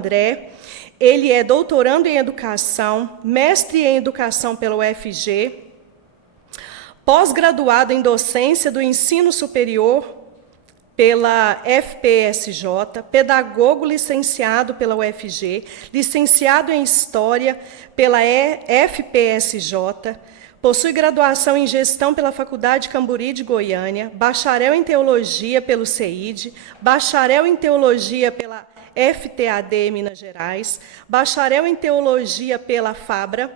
André, ele é doutorando em educação, mestre em educação pela UFG, pós-graduado em docência do ensino superior pela FPSJ, pedagogo licenciado pela UFG, licenciado em História pela FPSJ, possui graduação em Gestão pela Faculdade Camburi de Goiânia, bacharel em Teologia pelo CEID, bacharel em Teologia pela FTAD Minas Gerais, bacharel em Teologia pela FABRA,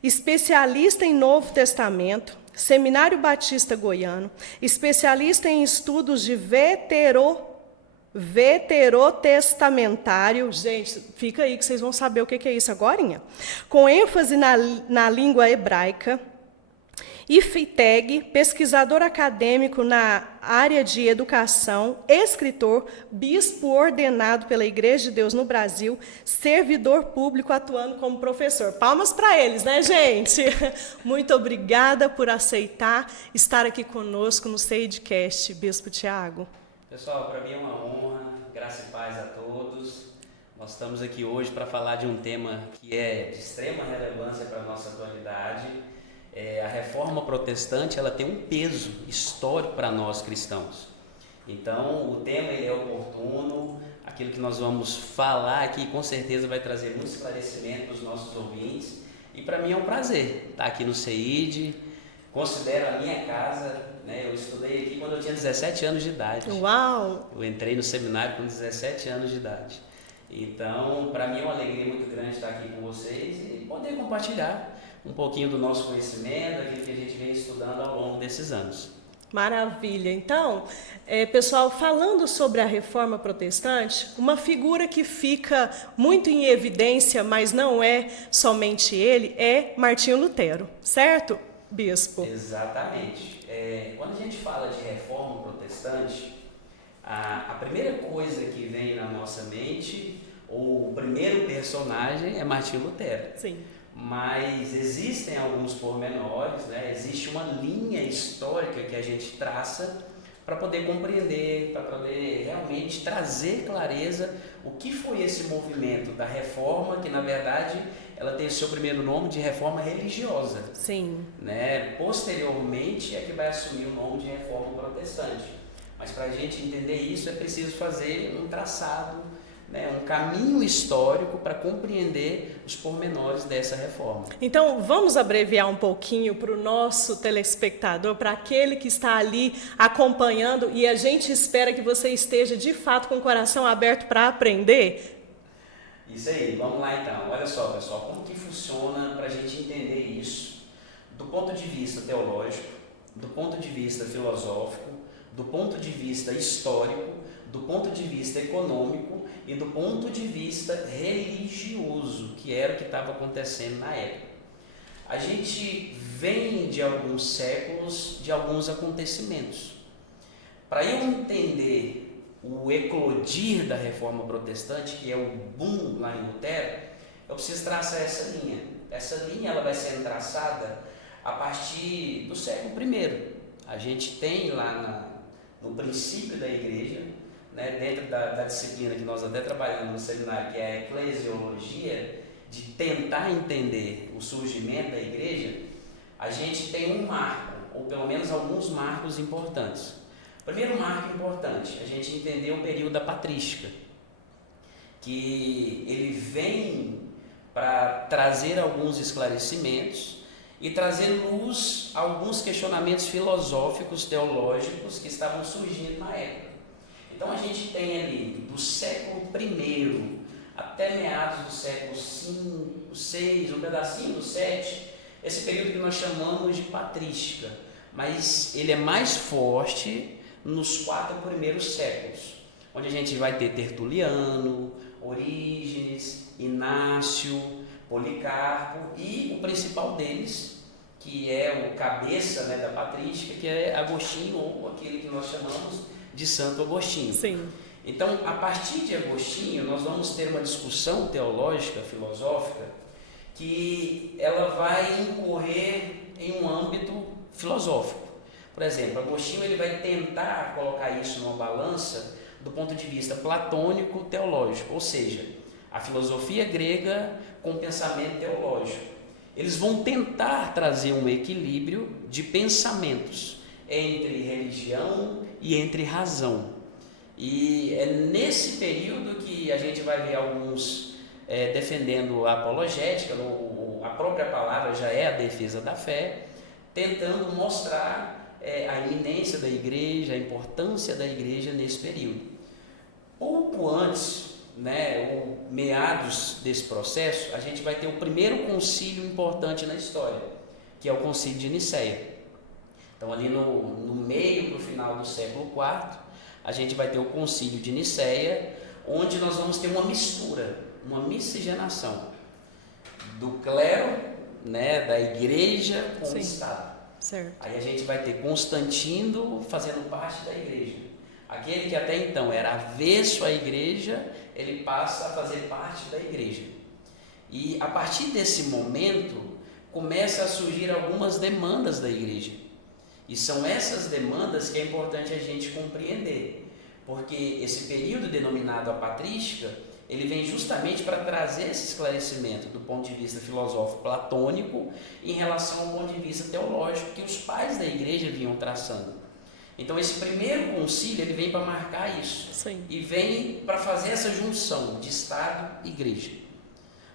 especialista em Novo Testamento, Seminário Batista Goiano, especialista em estudos de veterotestamentário. Gente, fica aí que vocês vão saber o que é isso agora. Com ênfase na língua hebraica. IFTEG, pesquisador acadêmico na área de educação, escritor, bispo ordenado pela Igreja de Deus no Brasil, servidor público atuando como professor. Palmas para eles, né, gente? Muito obrigada por aceitar estar aqui conosco no CEIDcast, Bispo Tiago. Pessoal, para mim é uma honra, graça e paz a todos. Nós estamos aqui hoje para falar de um tema que é de extrema relevância para a nossa atualidade. A reforma protestante ela tem um peso histórico para nós cristãos. Então, o tema ele é oportuno, aquilo que nós vamos falar aqui com certeza vai trazer muito esclarecimento para os nossos ouvintes. E para mim é um prazer estar aqui no CEID, considero a minha casa, né? Eu estudei aqui quando eu tinha 17 anos de idade. Uau! Eu entrei no seminário com 17 anos de idade. Então, para mim é uma alegria muito grande estar aqui com vocês e poder compartilhar um pouquinho do nosso conhecimento, aquilo que a gente vem estudando ao longo desses anos. Maravilha. Então, pessoal, falando sobre a reforma protestante, uma figura que fica muito em evidência, mas não é somente ele, é Martinho Lutero, certo, bispo? Exatamente. Quando a gente fala de reforma protestante, a primeira coisa que vem na nossa mente, ou o primeiro personagem é Martinho Lutero. Sim. Mas existem alguns pormenores, né? Existe uma linha histórica que a gente traça para poder compreender, para poder realmente trazer clareza o que foi esse movimento da reforma, que na verdade ela tem o seu primeiro nome de reforma religiosa. Sim. Né? Posteriormente é que vai assumir o nome de reforma protestante. Mas para a gente entender isso é preciso fazer um traçado, um caminho histórico para compreender os pormenores dessa reforma. Então, vamos abreviar um pouquinho para o nosso telespectador, para aquele que está ali acompanhando, e a gente espera que você esteja, de fato, com o coração aberto para aprender. Isso aí, vamos lá então. Olha só, pessoal, como que funciona para a gente entender isso do ponto de vista teológico, do ponto de vista filosófico, do ponto de vista histórico, do ponto de vista econômico e do ponto de vista religioso, que era o que estava acontecendo na época. A gente vem de alguns séculos, de alguns acontecimentos. Para eu entender o eclodir da reforma protestante, que é o boom lá em Lutero, eu preciso traçar essa linha. Essa linha ela vai sendo traçada a partir do século I. A gente tem lá no princípio da igreja, dentro da disciplina que nós até trabalhamos no seminário, que é a eclesiologia, de tentar entender o surgimento da igreja, a gente tem um marco, ou pelo menos alguns marcos importantes. Primeiro marco importante, a gente entender o período da patrística, que ele vem para trazer alguns esclarecimentos e trazer luz a alguns questionamentos filosóficos, teológicos que estavam surgindo na época. Então a gente tem ali do século I até meados do século V, VI, um pedacinho do VII, esse período que nós chamamos de patrística, mas ele é mais forte nos 4 primeiros séculos, onde a gente vai ter Tertuliano, Orígenes, Inácio, Policarpo e o principal deles, que é o cabeça da patrística, que é Agostinho, ou aquele que nós chamamos de Santo Agostinho. Sim. Então, a partir de Agostinho, nós vamos ter uma discussão teológica, filosófica, que ela vai incorrer em um âmbito filosófico. Por exemplo, Agostinho ele vai tentar colocar isso numa balança do ponto de vista platônico-teológico, ou seja, a filosofia grega com o pensamento teológico. Eles vão tentar trazer um equilíbrio de pensamentos entre religião e entre razão. E é nesse período que a gente vai ver alguns defendendo a apologética, a própria palavra já é a defesa da fé, tentando mostrar a iminência da igreja, a importância da igreja nesse período. Pouco antes, ou meados desse processo, a gente vai ter o primeiro concílio importante na história, que é o concílio de Nicéia. Então, ali no meio para o final do século IV, a gente vai ter o concílio de Nicéia, onde nós vamos ter uma mistura, uma miscigenação do clero, da igreja com o Estado. Certo. Aí a gente vai ter Constantino fazendo parte da igreja. Aquele que até então era avesso à igreja, ele passa a fazer parte da igreja. E a partir desse momento, começa a surgir algumas demandas da igreja. E são essas demandas que é importante a gente compreender. Porque esse período denominado a patrística, ele vem justamente para trazer esse esclarecimento do ponto de vista filosófico platônico em relação ao ponto de vista teológico que os pais da igreja vinham traçando. Então esse primeiro concílio ele vem para marcar isso. Sim. E vem para fazer essa junção de Estado e igreja.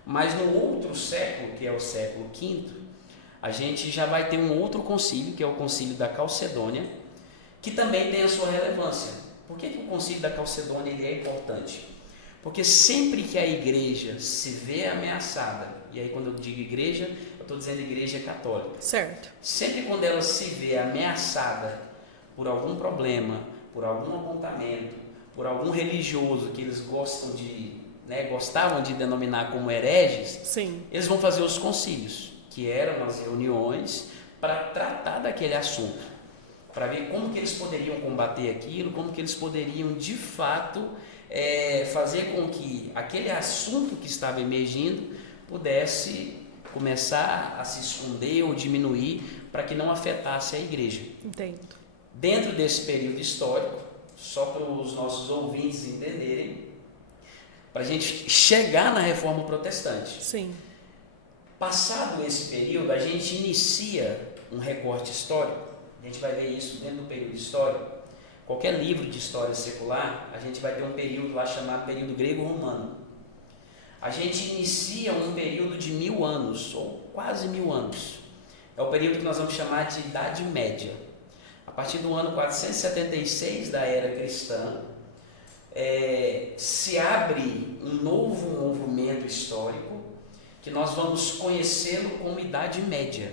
Mas no outro século, que é o século V, a gente já vai ter um outro concílio, que é o concílio da Calcedônia, que também tem a sua relevância. Por que o concílio da Calcedônia ele é importante? Porque sempre que a igreja se vê ameaçada, e aí quando eu digo igreja, eu estou dizendo igreja católica. Certo. Sempre quando ela se vê ameaçada por algum problema, por algum apontamento, por algum religioso que eles gostavam de denominar como hereges, Sim. eles vão fazer os concílios, que eram as reuniões para tratar daquele assunto, para ver como que eles poderiam combater aquilo, como que eles poderiam de fato fazer com que aquele assunto que estava emergindo pudesse começar a se esconder ou diminuir para que não afetasse a igreja. Entendo. Dentro desse período histórico, só para os nossos ouvintes entenderem, para a gente chegar na Reforma Protestante. Sim. Passado esse período, a gente inicia um recorte histórico, a gente vai ver isso dentro do período histórico. Qualquer livro de história secular, a gente vai ter um período lá chamado período grego-romano. A gente inicia um período de 1000 anos, ou quase 1000 anos. É o período que nós vamos chamar de Idade Média. A partir do ano 476 da era cristã, se abre um novo movimento histórico que nós vamos conhecê-lo como Idade Média.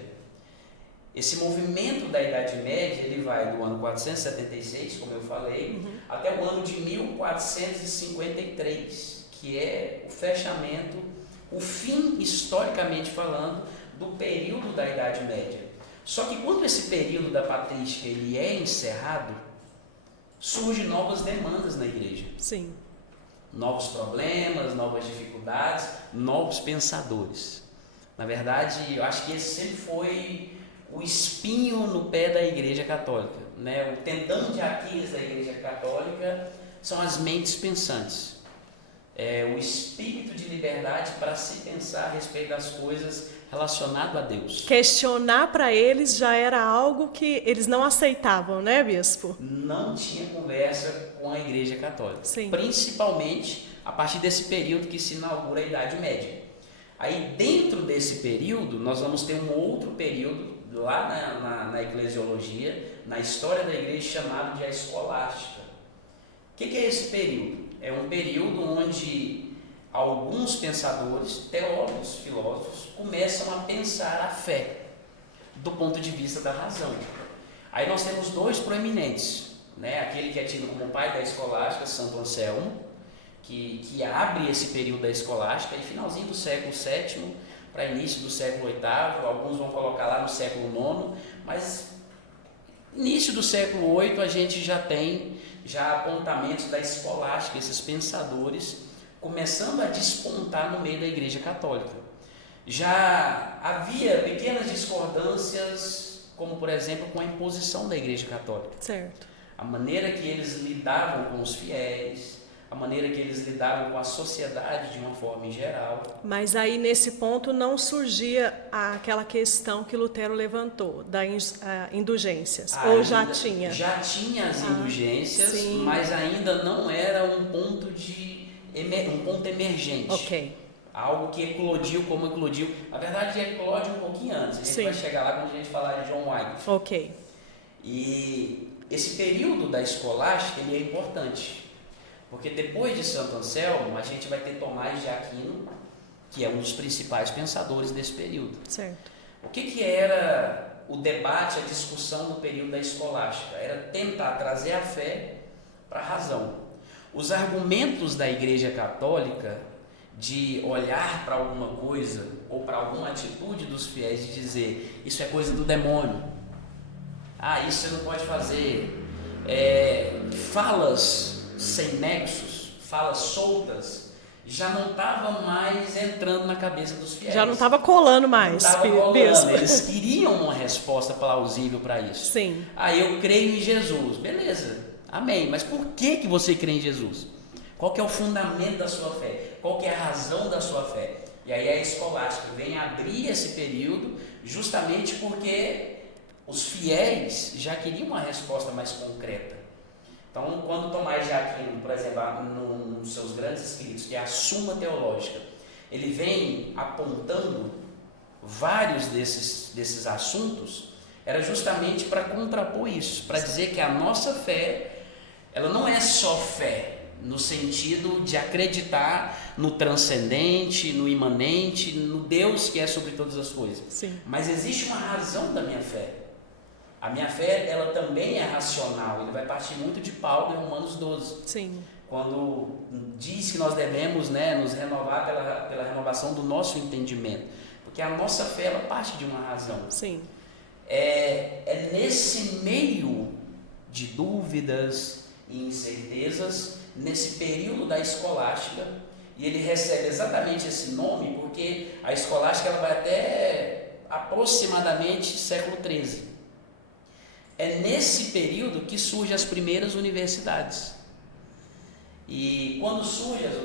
Esse movimento da Idade Média, ele vai do ano 476, como eu falei, até o ano de 1453, que é o fechamento, o fim, historicamente falando, do período da Idade Média. Só que quando esse período da patrística ele é encerrado, surgem novas demandas na igreja. Sim. Novos problemas, novas dificuldades, novos pensadores. Na verdade, eu acho que esse sempre foi o espinho no pé da Igreja Católica, O tendão de Aquiles da Igreja Católica são as mentes pensantes. O espírito de liberdade para se pensar a respeito das coisas relacionado a Deus. Questionar para eles já era algo que eles não aceitavam, né, bispo? Não tinha conversa com a Igreja Católica. Sim. Principalmente a partir desse período que se inaugura a Idade Média. Aí dentro desse período nós vamos ter um outro período lá na eclesiologia, na história da igreja, chamado de a escolástica. O que é esse período? É um período onde alguns pensadores, teólogos, filósofos, começam a pensar a fé do ponto de vista da razão. Aí nós temos dois proeminentes, aquele que é tido como pai da escolástica, Santo Anselmo, que abre esse período da escolástica, e finalzinho do século VII para início do século VIII, alguns vão colocar lá no século IX, mas início do século VIII a gente já tem apontamentos da escolástica, esses pensadores começando a despontar no meio da Igreja Católica. Já havia pequenas discordâncias, como por exemplo com a imposição da Igreja Católica. Certo. A maneira que eles lidavam com os fiéis, a maneira que eles lidavam com a sociedade de uma forma em geral. Mas aí, nesse ponto, não surgia aquela questão que Lutero levantou, das indulgências, ou já tinha? Já tinha as indulgências, sim. Mas ainda não era um ponto emergente. Ok. Algo que eclodiu como eclodiu. Na verdade, eclode um pouquinho antes. A gente vai chegar lá quando a gente falar de John Wycliffe. Ok. E esse período da escolástica ele é importante. Porque depois de Santo Anselmo, a gente vai ter Tomás de Aquino, que é um dos principais pensadores desse período. Certo. O que era o debate, a discussão no período da escolástica? Era tentar trazer a fé para a razão. Os argumentos da Igreja Católica de olhar para alguma coisa ou para alguma atitude dos fiéis de dizer isso é coisa do demônio, isso você não pode fazer, falas sem nexos, falas soltas, já não estavam mais entrando na cabeça dos fiéis. Já não estava colando mais. Não estava colando. Eles queriam uma resposta plausível para isso. Sim. Eu creio em Jesus. Beleza, amém. Mas por que você crê em Jesus? Qual que é o fundamento da sua fé? Qual que é a razão da sua fé? E aí a escolástica vem abrir esse período justamente porque os fiéis já queriam uma resposta mais concreta. Então, quando Tomás de Aquino, por exemplo, nos seus grandes escritos, que é a Suma Teológica, ele vem apontando vários desses assuntos, era justamente para contrapor isso, para dizer que a nossa fé, ela não é só fé, no sentido de acreditar no transcendente, no imanente, no Deus que é sobre todas as coisas. Sim. Mas existe uma razão da minha fé. A minha fé, ela também é racional. Ele vai partir muito de Paulo em Romanos 12. Sim. Quando diz que nós devemos, nos renovar pela renovação do nosso entendimento. Porque a nossa fé, ela parte de uma razão. Sim. É nesse meio de dúvidas e incertezas, nesse período da escolástica, e ele recebe exatamente esse nome porque a escolástica ela vai até aproximadamente século XIII. É nesse período que surgem as primeiras universidades. E quando surgem as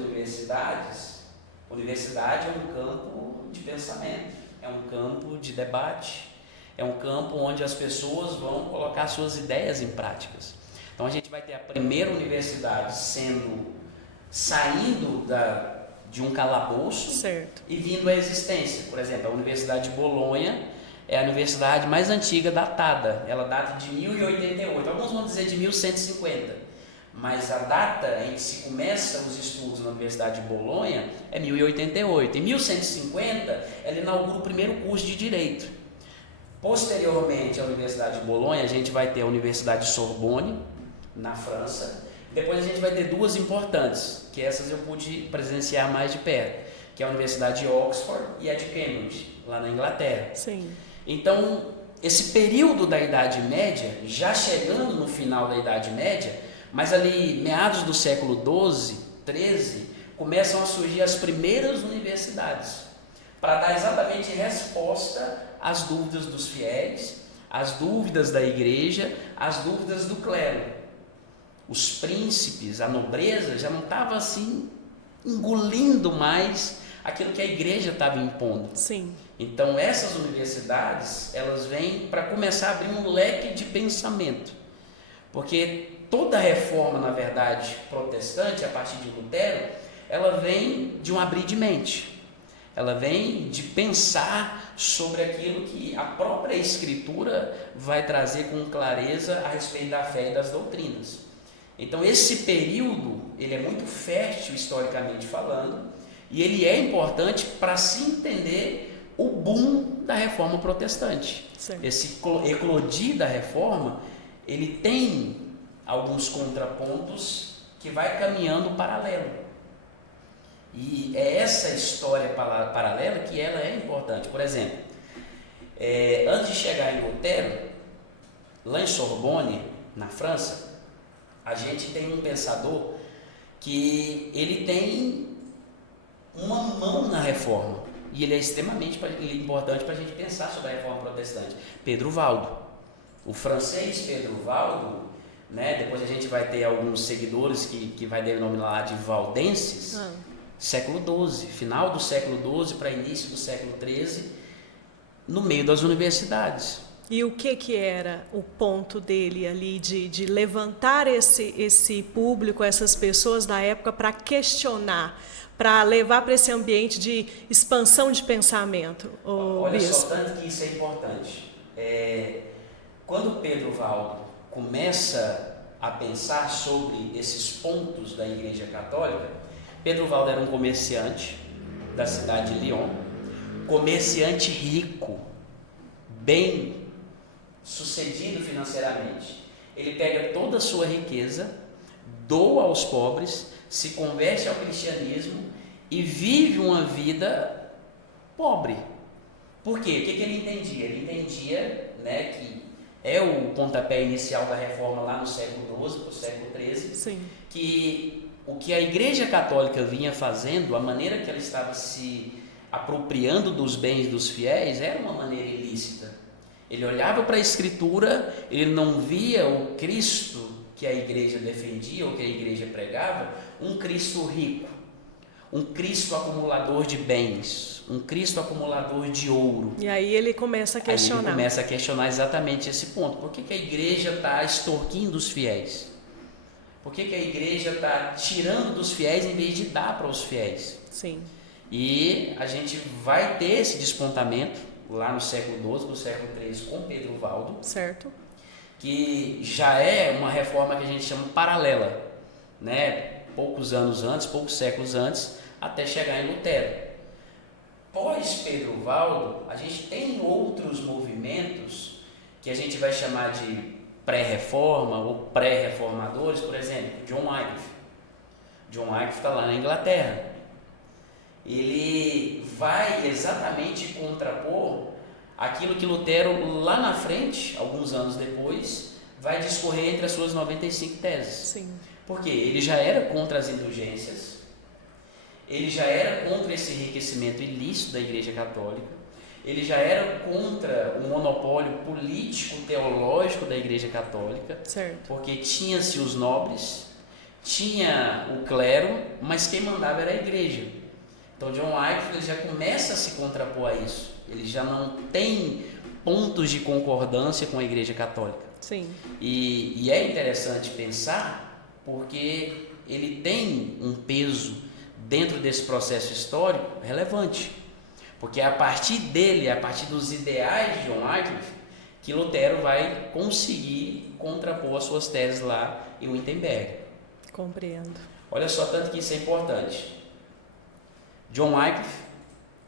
universidade é um campo de pensamento, é um campo de debate, é um campo onde as pessoas vão colocar suas ideias em práticas. Então a gente vai ter a primeira universidade saindo de um calabouço, certo, e vindo à existência. Por exemplo, a Universidade de Bolonha é a universidade mais antiga datada, ela data de 1088, alguns vão dizer de 1150, mas a data em que se começa os estudos na Universidade de Bolonha é 1088. Em 1150 ela inaugura o primeiro curso de Direito. Posteriormente à Universidade de Bolonha a gente vai ter a Universidade de Sorbonne, na França. Depois a gente vai ter duas importantes, que essas eu pude presenciar mais de perto, que é a Universidade de Oxford e a de Cambridge, lá na Inglaterra. Sim. Então, esse período da Idade Média, já chegando no final da Idade Média, mas ali meados do século XII, XIII, começam a surgir as primeiras universidades, para dar exatamente resposta às dúvidas dos fiéis, às dúvidas da igreja, às dúvidas do clero. Os príncipes, a nobreza já não estava assim engolindo mais aquilo que a igreja estava impondo. Sim. Então essas universidades, elas vêm para começar a abrir um leque de pensamento. Porque toda reforma, na verdade, protestante, a partir de Lutero, ela vem de um abrir de mente. Ela vem de pensar sobre aquilo que a própria Escritura vai trazer com clareza a respeito da fé e das doutrinas. Então esse período, ele é muito fértil historicamente falando, e ele é importante para se entender o boom da reforma protestante. Sim. Esse eclodir da reforma, ele tem alguns contrapontos que vai caminhando paralelo. E é essa história paralela que ela é importante. Por exemplo, antes de chegar em Lutero, lá em Sorbonne, na França, a gente tem um pensador que ele tem uma mão na reforma, e ele é extremamente importante para a gente pensar sobre a reforma protestante. Pedro Valdo. O francês Pedro Valdo né? Depois a gente vai ter alguns seguidores que vai denominar lá de valdenses, século XII, final do século XII para início do século XIII, no meio das universidades. E o que era o ponto dele ali de levantar esse público, essas pessoas da época para questionar, para levar para esse ambiente de expansão de pensamento? Olha Bispo. só, tanto que isso é importante. Quando Pedro Valdo começa a pensar sobre esses pontos da Igreja Católica, Pedro Valdo era um comerciante da cidade de Lyon, comerciante rico, bem sucedido financeiramente. Ele pega toda a sua riqueza, doa aos pobres, se converte ao cristianismo e vive uma vida pobre. Por quê? O que ele entendia? Ele entendia, né, que é o pontapé inicial da reforma lá no século XII para o século XIII, Sim. que o que a Igreja Católica vinha fazendo, a maneira que ela estava se apropriando dos bens dos fiéis, era uma maneira ilícita. Ele olhava para a Escritura, ele não via o Cristo que a igreja defendia ou que a igreja pregava, um Cristo rico, um Cristo acumulador de bens, um Cristo acumulador de ouro. E aí ele começa a questionar. Aí ele começa a questionar exatamente esse ponto. Por que a igreja está extorquindo os fiéis? Por que a igreja está tirando dos fiéis em vez de dar para os fiéis? Sim. E a gente vai ter esse despontamento lá no século XII, no século XIII, com Pedro Valdo, certo, que já é uma reforma que a gente chama paralela, né? Poucos anos antes, poucos séculos antes, até chegar em Lutero. Pós Pedro Valdo, a gente tem outros movimentos que a gente vai chamar de pré-reforma ou pré-reformadores, por exemplo, John Wycliffe. John Wycliffe está lá na Inglaterra. Ele vai exatamente contrapor aquilo que Lutero, lá na frente, alguns anos depois, vai discorrer entre as suas 95 teses. Sim. Porque ele já era contra as indulgências, ele já era contra esse enriquecimento ilícito da Igreja Católica, ele já era contra o monopólio político-teológico da Igreja Católica, certo, porque tinha-se os nobres, tinha o clero, mas quem mandava era a Igreja. Então John Wycliffe já começa a se contrapor a isso. Ele já não tem pontos de concordância com a Igreja Católica. Sim. E é interessante pensar porque ele tem um peso dentro desse processo histórico relevante. Porque é a partir dele, a partir dos ideais de John Wycliffe, que Lutero vai conseguir contrapor as suas teses lá em Wittenberg. Compreendo. Olha só, tanto que isso é importante. John Wycliffe,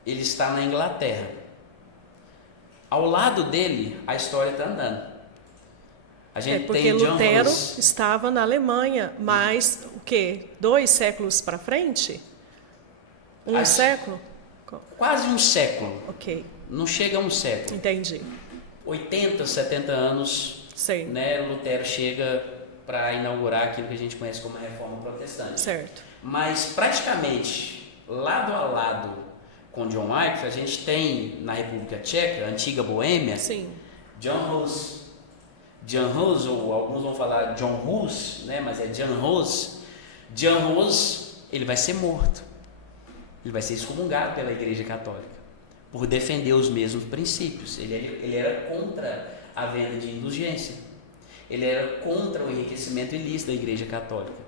ele está na Inglaterra. Ao lado dele, a história está andando. A gente porque tem John Lutero Hus. estava na Alemanha, mas o quê? 2 séculos para frente? Um século? Quase um século. Ok. Não chega a um século. Entendi. 80, 70 anos, Sim. né, Lutero chega para inaugurar aquilo que a gente conhece como a Reforma Protestante. Certo. Mas praticamente lado a lado com John Wycliffe, a gente tem na República Tcheca, a antiga Boêmia, Sim. John Hus. John Hus, ou alguns vão falar John Hus, né, mas é John Hus. John Hus, ele vai ser morto. Ele vai ser excomungado pela Igreja Católica por defender os mesmos princípios. Ele era contra a venda de indulgência. Ele era contra o enriquecimento ilícito da Igreja Católica.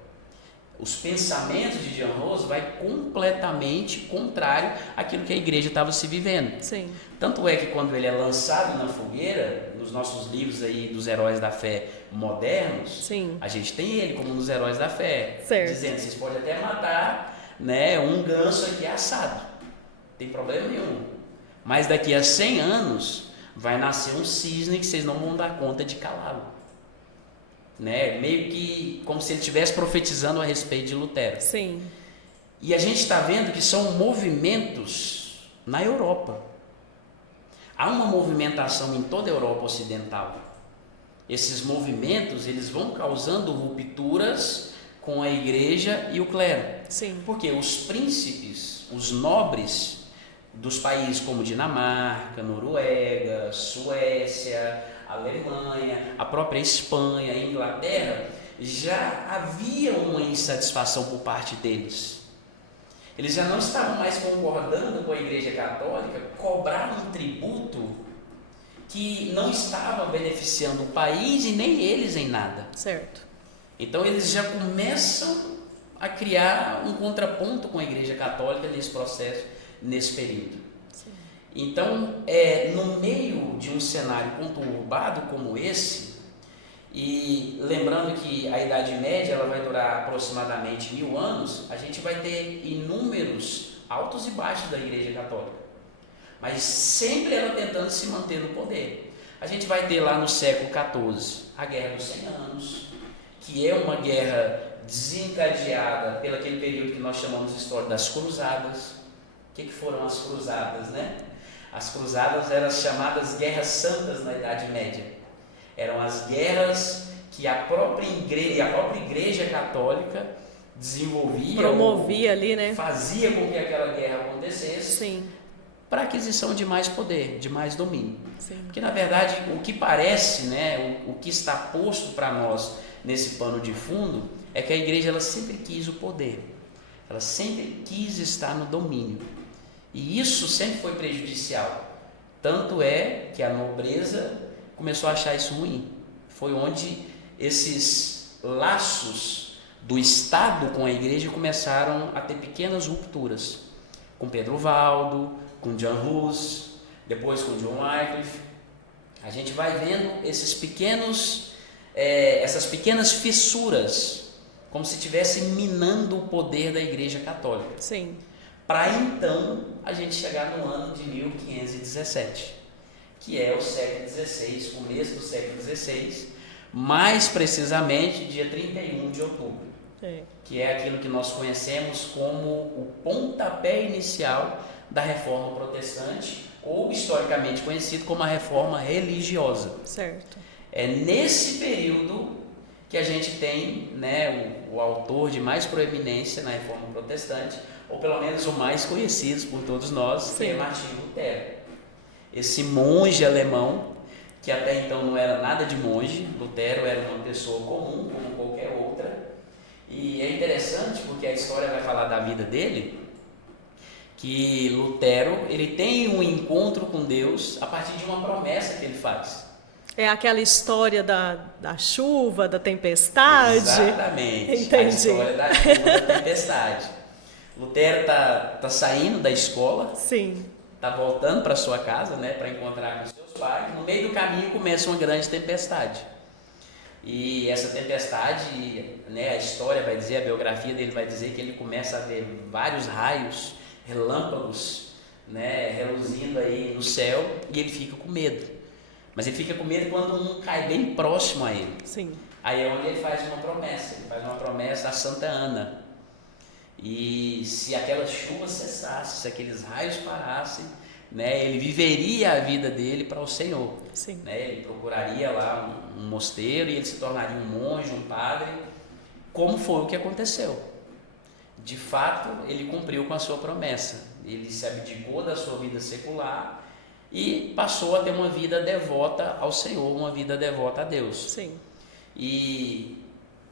Os pensamentos de John Hus vai completamente contrário àquilo que a igreja estava se vivendo. Sim. Tanto é que quando ele é lançado na fogueira, nos nossos livros aí dos heróis da fé modernos, Sim. a gente tem ele como um dos heróis da fé, certo, dizendo, vocês podem até matar, né, um ganso aqui assado, não tem problema nenhum, mas daqui a 100 anos vai nascer um cisne que vocês não vão dar conta de calá-lo. Né? Meio que como se ele estivesse profetizando a respeito de Lutero. Sim. E a gente está vendo que são movimentos na Europa. Há uma movimentação em toda a Europa ocidental. Esses movimentos, eles vão causando rupturas com a igreja e o clero. Sim. Porque os príncipes, os nobres dos países como Dinamarca, Noruega, Suécia, a Alemanha, a própria Espanha, a Inglaterra, já havia uma insatisfação por parte deles. Eles já não estavam mais concordando com a Igreja Católica cobrar um tributo que não estava beneficiando o país e nem eles em nada. Certo. Então eles já começam a criar um contraponto com a Igreja Católica nesse processo, nesse período. Sim. Então, no meio de um cenário conturbado como esse, e lembrando que a Idade Média ela vai durar aproximadamente 1000 anos, a gente vai ter inúmeros altos e baixos da Igreja Católica, mas sempre ela tentando se manter no poder. A gente vai ter lá no século XIV a Guerra dos 100 Anos, que é uma guerra desencadeada pelo aquele período que nós chamamos de história das Cruzadas. O que foram as Cruzadas, né? As Cruzadas eram as chamadas Guerras Santas na Idade Média. Eram as guerras que a própria Igreja Católica desenvolvia, promovia ali, né? Fazia com que aquela guerra acontecesse. Sim. Para aquisição de mais poder, de mais domínio. Sim. Porque na verdade o que parece, né, o que está posto para nós nesse pano de fundo é que a igreja ela sempre quis o poder, ela sempre quis estar no domínio, e isso sempre foi prejudicial. Tanto é que a nobreza começou a achar isso ruim. Foi onde esses laços do Estado com a igreja começaram a ter pequenas rupturas, com Pedro Valdo, com John Hus, depois com John Wycliffe. A gente vai vendo essas pequenas fissuras, como se estivesse minando o poder da Igreja Católica. Sim. Para então a gente chegar no ano de 1517, que é o século XVI, começo do século XVI, mais precisamente dia 31 de outubro, que é aquilo que nós conhecemos como o pontapé inicial da Reforma Protestante, ou historicamente conhecido como a Reforma Religiosa. Certo. É nesse período que a gente tem, né, o autor de mais proeminência na Reforma Protestante, ou pelo menos o mais conhecido por todos nós, Sim. Que é Martinho Lutero. Esse monge alemão, que até então não era nada de monge, Lutero era uma pessoa comum, como qualquer outra, e é interessante porque a história vai falar da vida dele, que Lutero ele tem um encontro com Deus a partir de uma promessa que ele faz. É aquela história da chuva, da tempestade? Exatamente. Entendi. A história da chuva, da tempestade. Lutero tá saindo da escola. Sim. Tá voltando para sua casa, né, para encontrar com seus pais. No meio do caminho começa uma grande tempestade. E essa tempestade, né, a história vai dizer, a biografia dele vai dizer que ele começa a ver vários raios, relâmpagos, né, reluzindo aí no céu, e ele fica com medo. Mas ele fica com medo quando um cai bem próximo a ele. Sim. Aí é onde ele faz uma promessa a Santa Ana. E se aquela chuva cessasse, se aqueles raios parassem, né, ele viveria a vida dele para o Senhor. Sim. Né, ele procuraria lá um mosteiro e ele se tornaria um monge, um padre, como foi o que aconteceu. De fato, ele cumpriu com a sua promessa. Ele se abdicou da sua vida secular e passou a ter uma vida devota ao Senhor, uma vida devota a Deus. Sim. E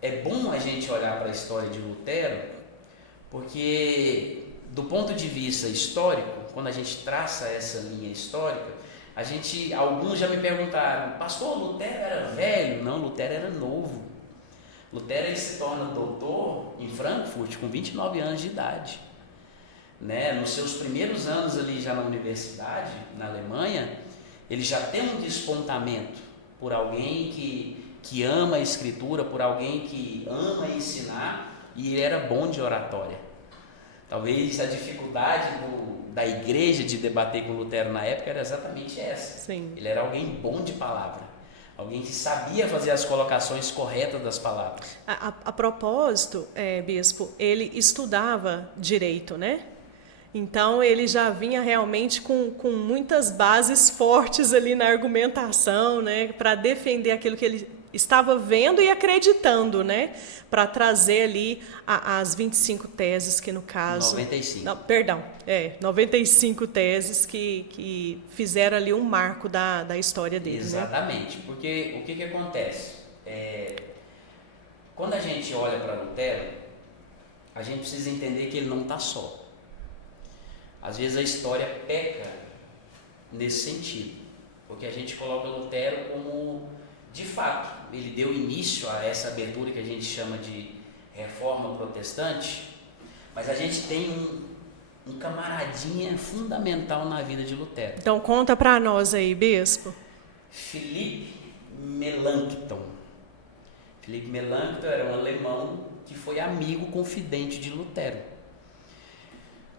é bom a gente olhar para a história de Lutero, porque do ponto de vista histórico, quando a gente traça essa linha histórica, alguns já me perguntaram, pastor, Lutero era velho? Não, Lutero era novo. Lutero ele se torna doutor em Frankfurt com 29 anos de idade. Né? Nos seus primeiros anos ali já na universidade, na Alemanha, ele já tem um despontamento por alguém que ama a escritura, por alguém que ama ensinar, e ele era bom de oratória. Talvez a dificuldade da igreja de debater com Lutero na época era exatamente essa. Sim. Ele era alguém bom de palavra, alguém que sabia fazer as colocações corretas das palavras. A propósito, bispo, ele estudava direito, né? Então ele já vinha realmente com muitas bases fortes ali na argumentação, né, para defender aquilo que ele estava vendo e acreditando, né? Para trazer ali as 25 teses que, no caso... 95. Não, perdão, 95 teses que fizeram ali um marco da história dele. Exatamente, né? Porque o que acontece? Quando a gente olha para Lutero, a gente precisa entender que ele não está só. Às vezes a história peca nesse sentido, porque a gente coloca Lutero como, de fato, ele deu início a essa abertura que a gente chama de reforma protestante, mas a gente tem um camaradinha fundamental na vida de Lutero. Então conta para nós aí, bispo. Philipp Melanchthon. Philipp Melanchthon era um alemão que foi amigo confidente de Lutero.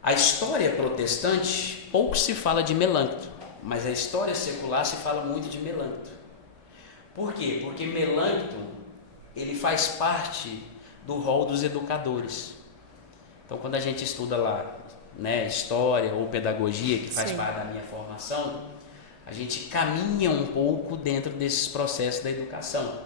A história protestante, pouco se fala de Melanchthon, mas a história secular se fala muito de Melanchthon. Por quê? Porque Melanchthon, ele faz parte do rol dos educadores. Então, quando a gente estuda lá, né, história ou pedagogia, que faz parte da minha formação, a gente caminha um pouco dentro desses processos da educação.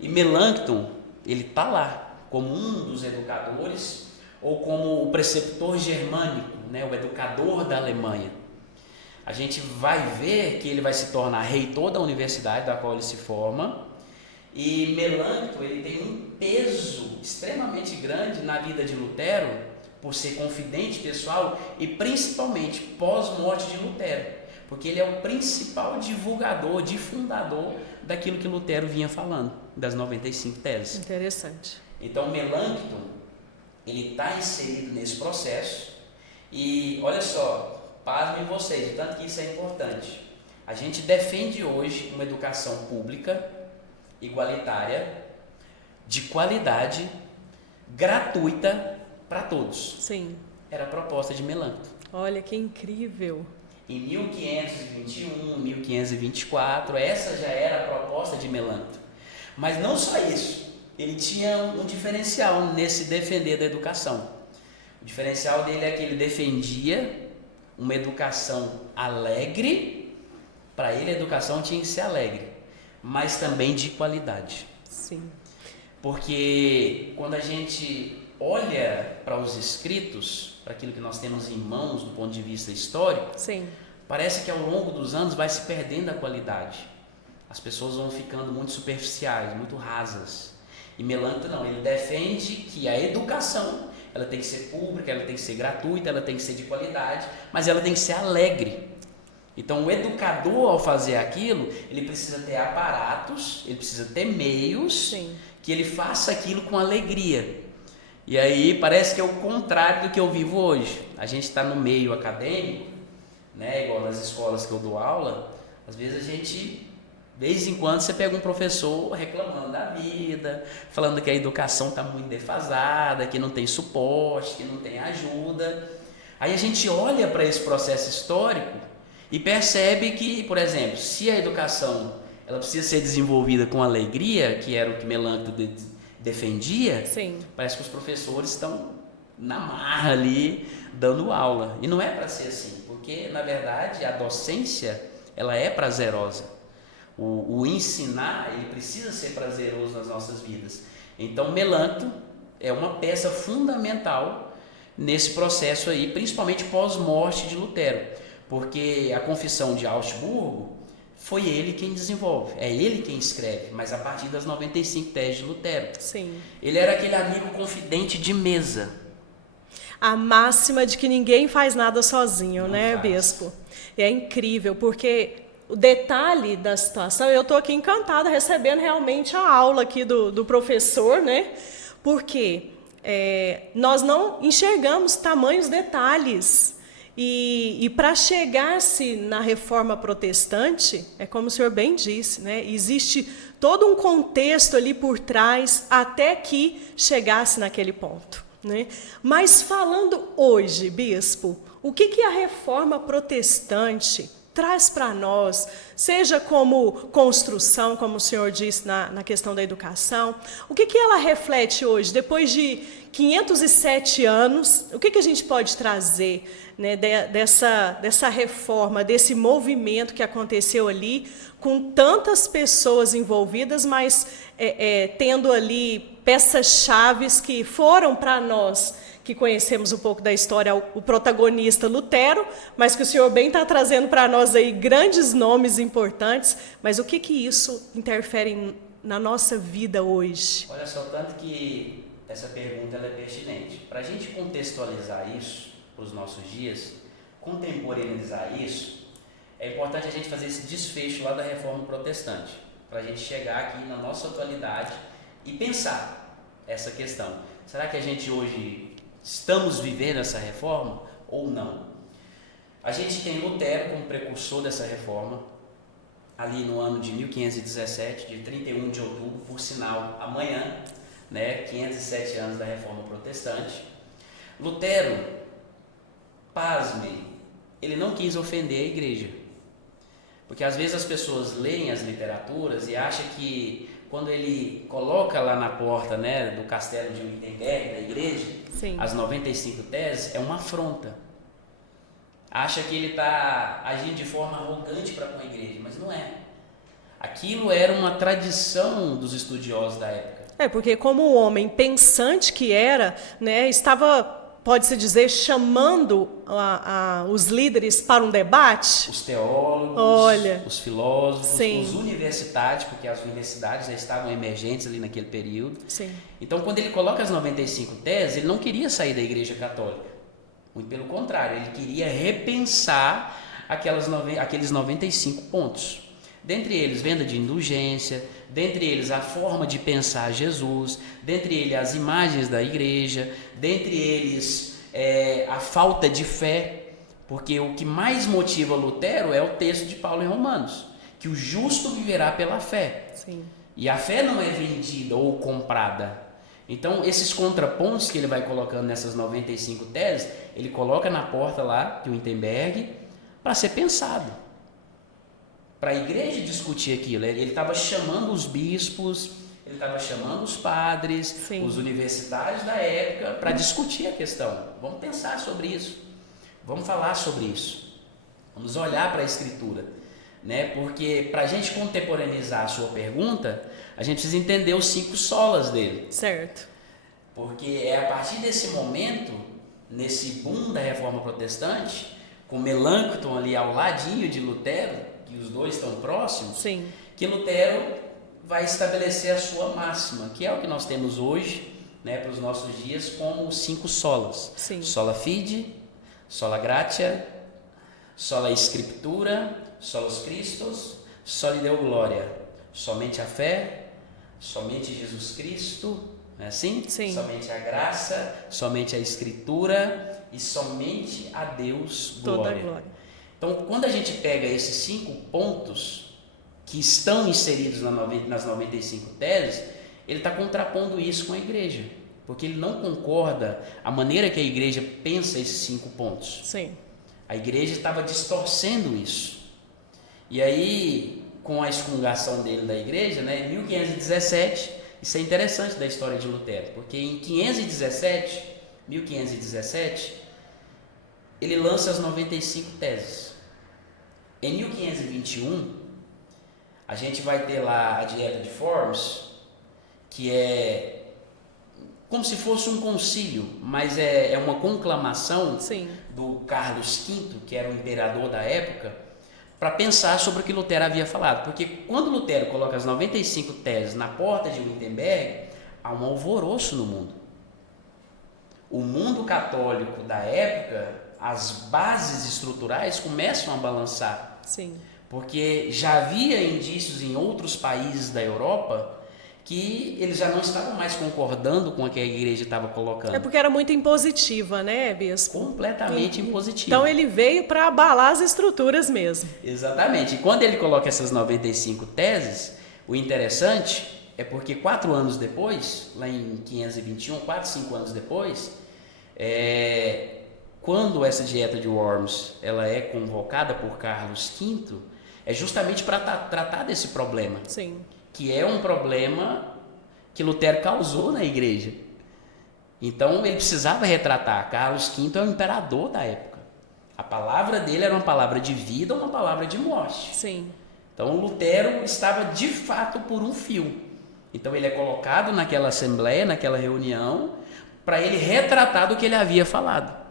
E Melanchthon, ele está lá como um dos educadores, ou como o preceptor germânico, né, o educador da Alemanha. A gente vai ver que ele vai se tornar reitor da universidade da qual ele se forma, e Melanchthon, ele tem um peso extremamente grande na vida de Lutero, por ser confidente pessoal e principalmente pós-morte de Lutero, porque ele é o principal divulgador, difundador daquilo que Lutero vinha falando, das 95 teses. Interessante. Então Melanchthon, ele está inserido nesse processo e olha só, pasmem vocês, tanto que isso é importante. A gente defende hoje uma educação pública, igualitária, de qualidade, gratuita para todos. Sim. Era a proposta de Melanchthon. Olha que incrível. Em 1521, 1524, essa já era a proposta de Melanchthon. Mas não só isso. Ele tinha um diferencial nesse defender da educação. O diferencial dele é que ele defendia uma educação alegre. Para ele a educação tinha que ser alegre, mas também de qualidade. Sim. Porque quando a gente olha para os escritos, para aquilo que nós temos em mãos do ponto de vista histórico, sim, parece que ao longo dos anos vai se perdendo a qualidade. As pessoas vão ficando muito superficiais, muito rasas. E Melanchthon não, ele defende que a educação, ela tem que ser pública, ela tem que ser gratuita, ela tem que ser de qualidade, mas ela tem que ser alegre. Então o educador, ao fazer aquilo, ele precisa ter aparatos, ele precisa ter meios, sim, que ele faça aquilo com alegria. E aí parece que é o contrário do que eu vivo hoje. A gente está no meio acadêmico, né, igual nas escolas que eu dou aula, às vezes a gente... De vez em quando você pega um professor reclamando da vida, falando que a educação está muito defasada, que não tem suporte, que não tem ajuda. Aí a gente olha para esse processo histórico e percebe que, por exemplo, se a educação ela precisa ser desenvolvida com alegria, que era o que Melanchthon defendia, sim, parece que os professores estão na marra ali dando aula. E não é para ser assim, porque na verdade a docência ela é prazerosa. O ensinar, ele precisa ser prazeroso nas nossas vidas. Então, Melanchthon é uma peça fundamental nesse processo aí, principalmente pós-morte de Lutero, porque a Confissão de Augsburgo foi ele quem desenvolve, é ele quem escreve, mas a partir das 95 teses de Lutero. Sim. Ele era aquele amigo confidente de mesa. A máxima de que ninguém faz nada sozinho, não, né, bispo? É incrível, porque... O detalhe da situação, eu estou aqui encantada recebendo realmente a aula aqui do professor, né? Porque nós não enxergamos tamanhos detalhes. E para chegar-se na reforma protestante, é como o senhor bem disse, né? Existe todo um contexto ali por trás até que chegasse naquele ponto, né? Mas falando hoje, bispo, o que a reforma protestante traz para nós, seja como construção, como o senhor disse na questão da educação, o que ela reflete hoje, depois de 507 anos, o que a gente pode trazer, né, dessa reforma, desse movimento que aconteceu ali, com tantas pessoas envolvidas, mas tendo ali peças-chaves que foram para nós, que conhecemos um pouco da história, o protagonista Lutero, mas que o senhor bem está trazendo para nós aí grandes nomes importantes, mas o que isso interfere na nossa vida hoje? Olha só, tanto que essa pergunta ela é pertinente. Para a gente contextualizar isso para os nossos dias, contemporaneizar isso, é importante a gente fazer esse desfecho lá da Reforma Protestante, para a gente chegar aqui na nossa atualidade e pensar essa questão. Será que a gente hoje estamos vivendo essa reforma ou não? A gente tem Lutero como precursor dessa reforma, ali no ano de 1517, de 31 de outubro, por sinal, amanhã, né, 507 anos da Reforma Protestante. Lutero, pasme, ele não quis ofender a igreja, porque às vezes as pessoas leem as literaturas e acham que quando ele coloca lá na porta, né, do castelo de Wittenberg, da igreja, sim, as 95 teses, é uma afronta. Acha que ele está agindo de forma arrogante para com a igreja, mas não é. Aquilo era uma tradição dos estudiosos da época. Porque como um homem pensante que era, né, estava, pode-se dizer, chamando os líderes para um debate. Os teólogos, os filósofos, sim, os universitários, porque as universidades já estavam emergentes ali naquele período. Sim. Então, quando ele coloca as 95 teses, ele não queria sair da Igreja Católica. Muito pelo contrário, ele queria repensar aqueles 95 pontos. Dentre eles, venda de indulgência, dentre eles a forma de pensar Jesus, dentre eles as imagens da igreja, dentre eles a falta de fé, porque o que mais motiva Lutero é o texto de Paulo em Romanos, que o justo viverá pela fé. Sim. E a fé não é vendida ou comprada. Então, esses contrapontos que ele vai colocando nessas 95 teses, ele coloca na porta lá de Wittenberg para ser pensado, para a igreja discutir aquilo. Ele estava chamando os bispos, ele estava chamando os padres, sim, os universitários da época para discutir a questão. Vamos pensar sobre isso, vamos falar sobre isso, vamos olhar para a Escritura, né? Porque para a gente contemporaneizar a sua pergunta, a gente precisa entender os 5 solas dele. Certo. Porque é a partir desse momento, nesse boom da Reforma Protestante, com Melanchthon ali ao ladinho de Lutero, que os dois estão próximos, sim, que Lutero vai estabelecer a sua máxima, que é o que nós temos hoje, né, para os nossos dias, como os 5 solas. Sim. Sola fide, sola gratia, sola scriptura, solos Christus, soli Deo gloria. Somente a fé, somente Jesus Cristo, não é assim? Sim. Somente a graça, somente a Escritura e somente a Deus glória. Toda a glória. Então, quando a gente pega esses 5 pontos que estão inseridos nas 95 teses, ele está contrapondo isso com a igreja, porque ele não concorda a maneira que a igreja pensa esses 5 pontos. Sim. A igreja estava distorcendo isso. E aí, com a excomungação dele da igreja, né, em 1517, isso é interessante da história de Lutero, porque em 1517, ele lança as 95 teses. Em 1521, a gente vai ter lá a Dieta de Worms, que é como se fosse um concílio, mas é uma conclamação, sim, do Carlos V, que era o imperador da época, para pensar sobre o que Lutero havia falado. Porque quando Lutero coloca as 95 teses na porta de Wittenberg, há um alvoroço no mundo. O mundo católico da época, as bases estruturais começam a balançar. Sim. Porque já havia indícios em outros países da Europa que eles já não estavam mais concordando com o que a igreja estava colocando. É porque era muito impositiva, né, Bispo? Completamente impositiva. Então ele veio para abalar as estruturas mesmo. Exatamente. E quando ele coloca essas 95 teses, o interessante é porque 4 anos depois, lá em 521, 4, 5 anos depois, quando essa dieta de Worms ela é convocada por Carlos V, é justamente para tratar desse problema. Sim. Que é um problema que Lutero causou na igreja. Então ele precisava retratar. Carlos V é o imperador da época. A palavra dele era uma palavra de vida ou uma palavra de morte. Sim. Então Lutero estava de fato por um fio. Então ele é colocado naquela assembleia, naquela reunião, para ele retratar do que ele havia falado.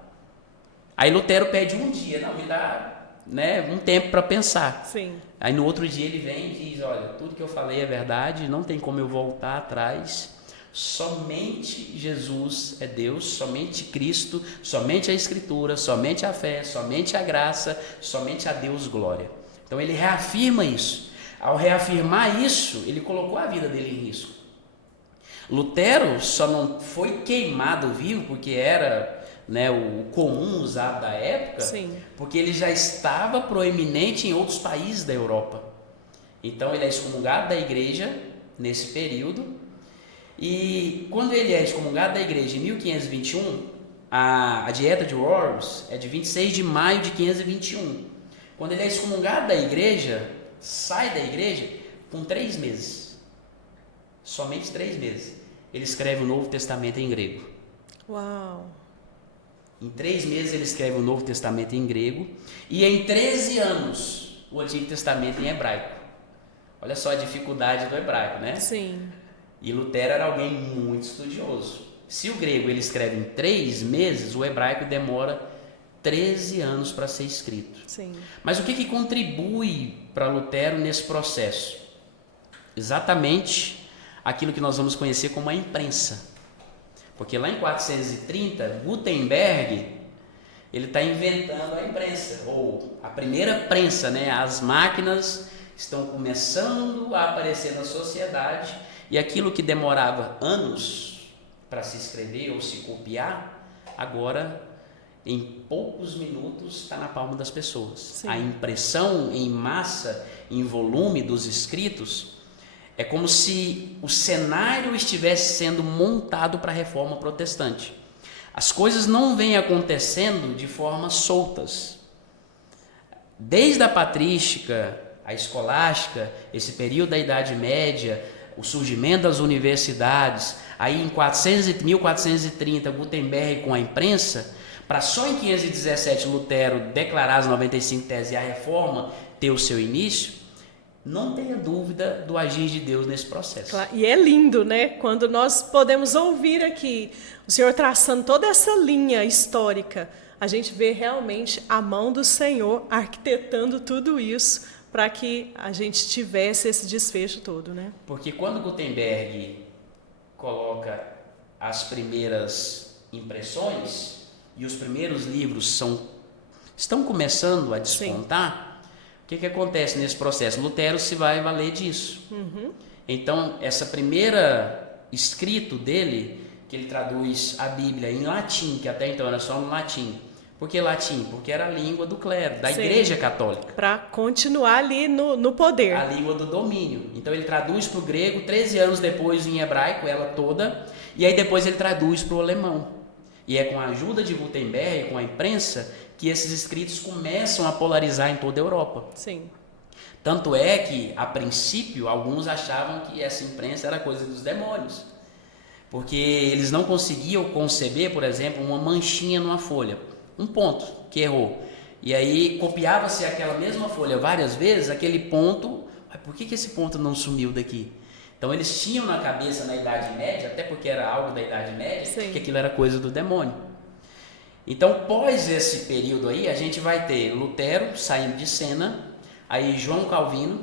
Aí Lutero pede um dia, não, me dá, né, um tempo para pensar. Sim. Aí no outro dia ele vem e diz, olha, tudo que eu falei é verdade, não tem como eu voltar atrás. Somente Jesus é Deus, somente Cristo, somente a Escritura, somente a fé, somente a graça, somente a Deus glória. Então ele reafirma isso. Ao reafirmar isso, ele colocou a vida dele em risco. Lutero só não foi queimado vivo, porque era, né, o comum usado da época, Sim. porque ele já estava proeminente em outros países da Europa. Então ele é excomungado da igreja nesse período. E quando ele é excomungado da igreja em 1521, a dieta de Worms é de 26 de maio de 1521. Quando ele é excomungado da igreja, sai da igreja com 3 meses. Somente 3 meses. Ele escreve o Novo Testamento em grego. Uau! Em 3 meses ele escreve o Novo Testamento em grego. E em 13 anos, o Antigo Testamento em hebraico. Olha só a dificuldade do hebraico, né? Sim. E Lutero era alguém muito estudioso. Se o grego ele escreve em 3 meses, o hebraico demora 13 anos para ser escrito. Sim. Mas o que contribui para Lutero nesse processo? Exatamente aquilo que nós vamos conhecer como a imprensa. Porque lá em 430, Gutenberg ele está inventando a imprensa, ou a primeira prensa, né? As máquinas estão começando a aparecer na sociedade. E aquilo que demorava anos para se escrever ou se copiar, agora em poucos minutos está na palma das pessoas. Sim. A impressão em massa, em volume dos escritos, é como se o cenário estivesse sendo montado para a reforma protestante. As coisas não vêm acontecendo de forma soltas. Desde a patrística, a escolástica, esse período da Idade Média, o surgimento das universidades, aí em 1430, Gutenberg com a imprensa, para só em 517 Lutero declarar as 95 teses e a reforma ter o seu início, não tenha dúvida do agir de Deus nesse processo. Claro, e é lindo, né? Quando nós podemos ouvir aqui o Senhor traçando toda essa linha histórica, a gente vê realmente a mão do Senhor arquitetando tudo isso, para que a gente tivesse esse desfecho todo, né? Porque quando Gutenberg coloca as primeiras impressões e os primeiros livros estão começando a despontar, o que acontece nesse processo? Lutero se vai valer disso. Uhum. Então, essa primeira escrito dele, que ele traduz a Bíblia em latim, que até então era só no latim. Por que latim? Porque era a língua do clero, da Igreja Católica. Para continuar ali no poder. A língua do domínio. Então ele traduz para o grego, 13 anos depois em hebraico, ela toda, e aí depois ele traduz para o alemão. E é com a ajuda de Gutenberg, com a imprensa, que esses escritos começam a polarizar em toda a Europa. Sim. Tanto é que, a princípio, alguns achavam que essa imprensa era coisa dos demônios. Porque eles não conseguiam conceber, por exemplo, uma manchinha numa folha. Um ponto que errou. E aí copiava-se aquela mesma folha várias vezes, aquele ponto, por que esse ponto não sumiu daqui? Então eles tinham na cabeça na Idade Média, até porque era algo da Idade Média, Sim. que aquilo era coisa do demônio. Então, pós esse período aí, a gente vai ter Lutero saindo de cena, aí João Calvino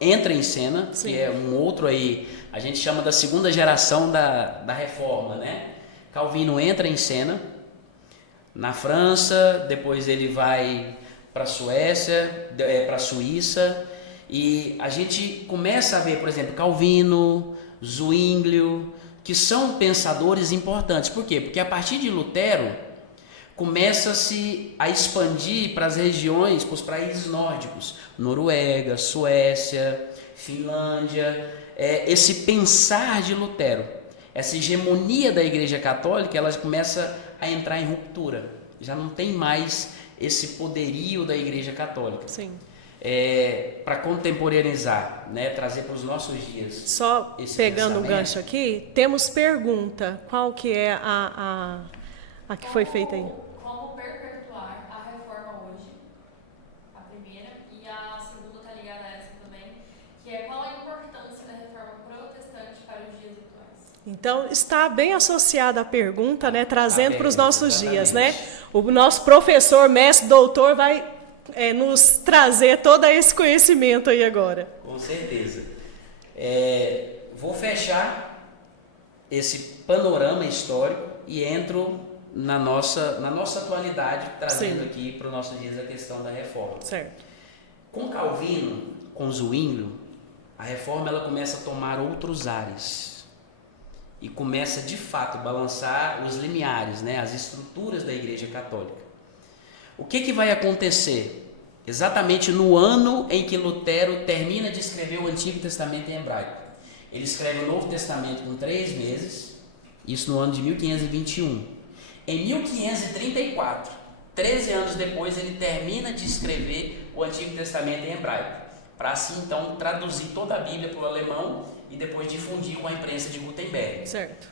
entra em cena, Sim. que é um outro aí, a gente chama da segunda geração da Reforma, né? Calvino entra em cena na França, depois ele vai para a Suécia, para a Suíça, e a gente começa a ver, por exemplo, Calvino, Zwinglio, que são pensadores importantes. Por quê? Porque a partir de Lutero começa-se a expandir para as regiões, para os países nórdicos, Noruega, Suécia, Finlândia, esse pensar de Lutero, essa hegemonia da Igreja Católica, ela começa a entrar em ruptura. Já não tem mais esse poderio da Igreja Católica. Sim. Para contemporaneizar, né, trazer para os nossos dias. Só pegando o gancho aqui, temos pergunta. Qual que é a que foi feita aí? Como perpetuar a reforma hoje? A primeira. E a segunda está ligada a essa também, que é qual a importância da reforma protestante para os dias atuais? Então, está bem associada a pergunta, né, trazendo para os nossos dias, né? Exatamente. O nosso professor, mestre, doutor, vai nos trazer todo esse conhecimento aí agora. Com certeza. Vou fechar esse panorama histórico e entro na nossa atualidade, trazendo Sim. aqui para os nossos dias a questão da reforma. Certo. Com Calvino, com Zwinglio, a reforma ela começa a tomar outros ares e começa de fato a balançar os limiares, né, as estruturas da Igreja Católica. O que vai acontecer? Exatamente no ano em que Lutero termina de escrever o Antigo Testamento em hebraico. Ele escreve o Novo Testamento com 3 meses, isso no ano de 1521. Em 1534, 13 anos depois, ele termina de escrever o Antigo Testamento em hebraico, para assim então traduzir toda a Bíblia para o alemão e depois difundir com a imprensa de Gutenberg. Certo.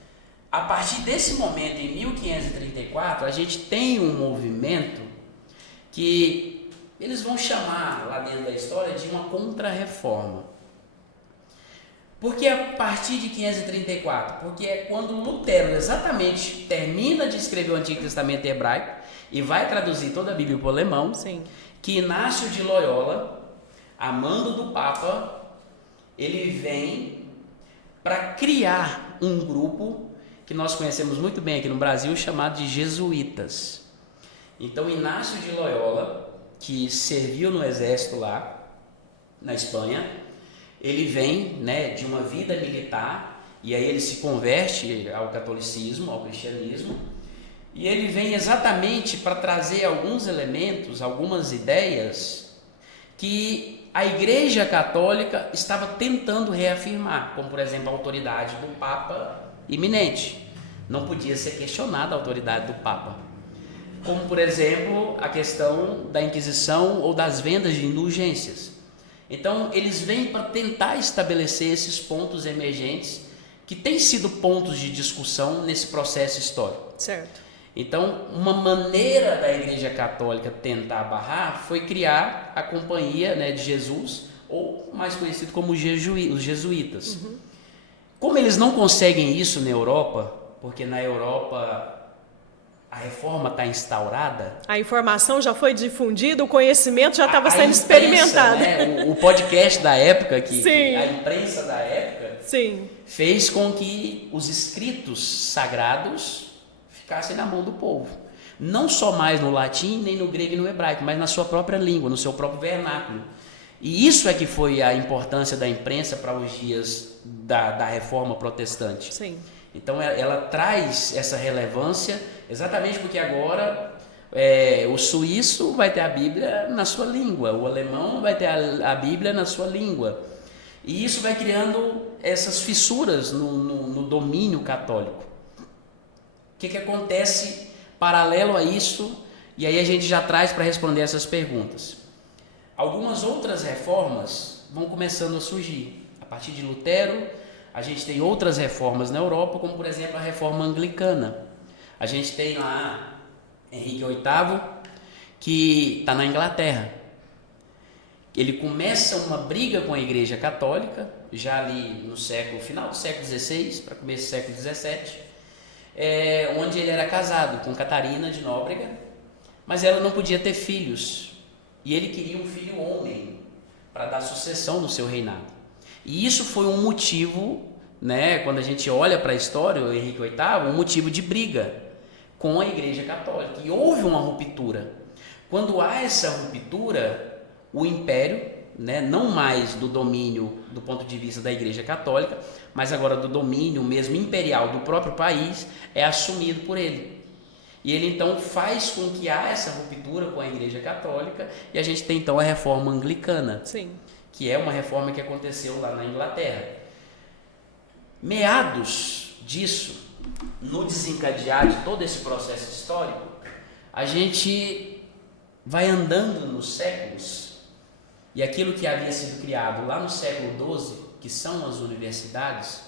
A partir desse momento, em 1534, a gente tem um movimento que eles vão chamar lá dentro da história de uma contra-reforma. Por que a partir de 1534? Porque é quando Lutero exatamente termina de escrever o Antigo Testamento em hebraico e vai traduzir toda a Bíblia para o alemão, Sim. que Inácio de Loyola, a mando do Papa, ele vem para criar um grupo que nós conhecemos muito bem aqui no Brasil, chamado de jesuítas. Então, Inácio de Loyola, que serviu no exército lá, na Espanha, ele vem, né, de uma vida militar, e aí ele se converte ao catolicismo, ao cristianismo, e ele vem exatamente para trazer alguns elementos, algumas ideias, que a Igreja Católica estava tentando reafirmar, como, por exemplo, a autoridade do Papa iminente. Não podia ser questionada a autoridade do Papa. Como, por exemplo, a questão da Inquisição ou das vendas de indulgências. Então, eles vêm para tentar estabelecer esses pontos emergentes que têm sido pontos de discussão nesse processo histórico. Certo. Então, uma maneira da Igreja Católica tentar barrar foi criar a Companhia, né, de Jesus, ou mais conhecido como os jesuítas. Uhum. Como eles não conseguem isso na Europa, porque na Europa a reforma está instaurada. A informação já foi difundida, o conhecimento já estava sendo imprensa, experimentado. Né, o podcast da época, Sim. a imprensa da época, Sim. fez com que os escritos sagrados ficassem na mão do povo. Não só mais no latim, nem no grego e no hebraico, mas na sua própria língua, no seu próprio vernáculo. E isso é que foi a importância da imprensa para os dias da reforma protestante. Sim. Então ela traz essa relevância exatamente porque agora o suíço vai ter a Bíblia na sua língua, o alemão vai ter a Bíblia na sua língua. E isso vai criando essas fissuras no domínio católico. O que acontece paralelo a isso? E aí a gente já traz para responder essas perguntas. Algumas outras reformas vão começando a surgir. A partir de Lutero, a gente tem outras reformas na Europa, como por exemplo a reforma anglicana. A gente tem lá Henrique VIII, que está na Inglaterra. Ele começa uma briga com a Igreja Católica, já ali no final do século XVI, para começo do século XVII, onde ele era casado com Catarina de Nóbrega, mas ela não podia ter filhos. E ele queria um filho homem para dar sucessão no seu reinado. E isso foi um motivo, né, quando a gente olha para a história, o Henrique VIII, um motivo de briga com a Igreja Católica. E houve uma ruptura. Quando há essa ruptura, o império, né, não mais do domínio do ponto de vista da Igreja Católica, mas agora do domínio mesmo imperial do próprio país, é assumido por ele. E ele então faz com que há essa ruptura com a Igreja Católica e a gente tem então a reforma anglicana. Sim. Que é uma reforma que aconteceu lá na Inglaterra. Meados disso, no desencadear de todo esse processo histórico, a gente vai andando nos séculos, e aquilo que havia sido criado lá no século XII, que são as universidades,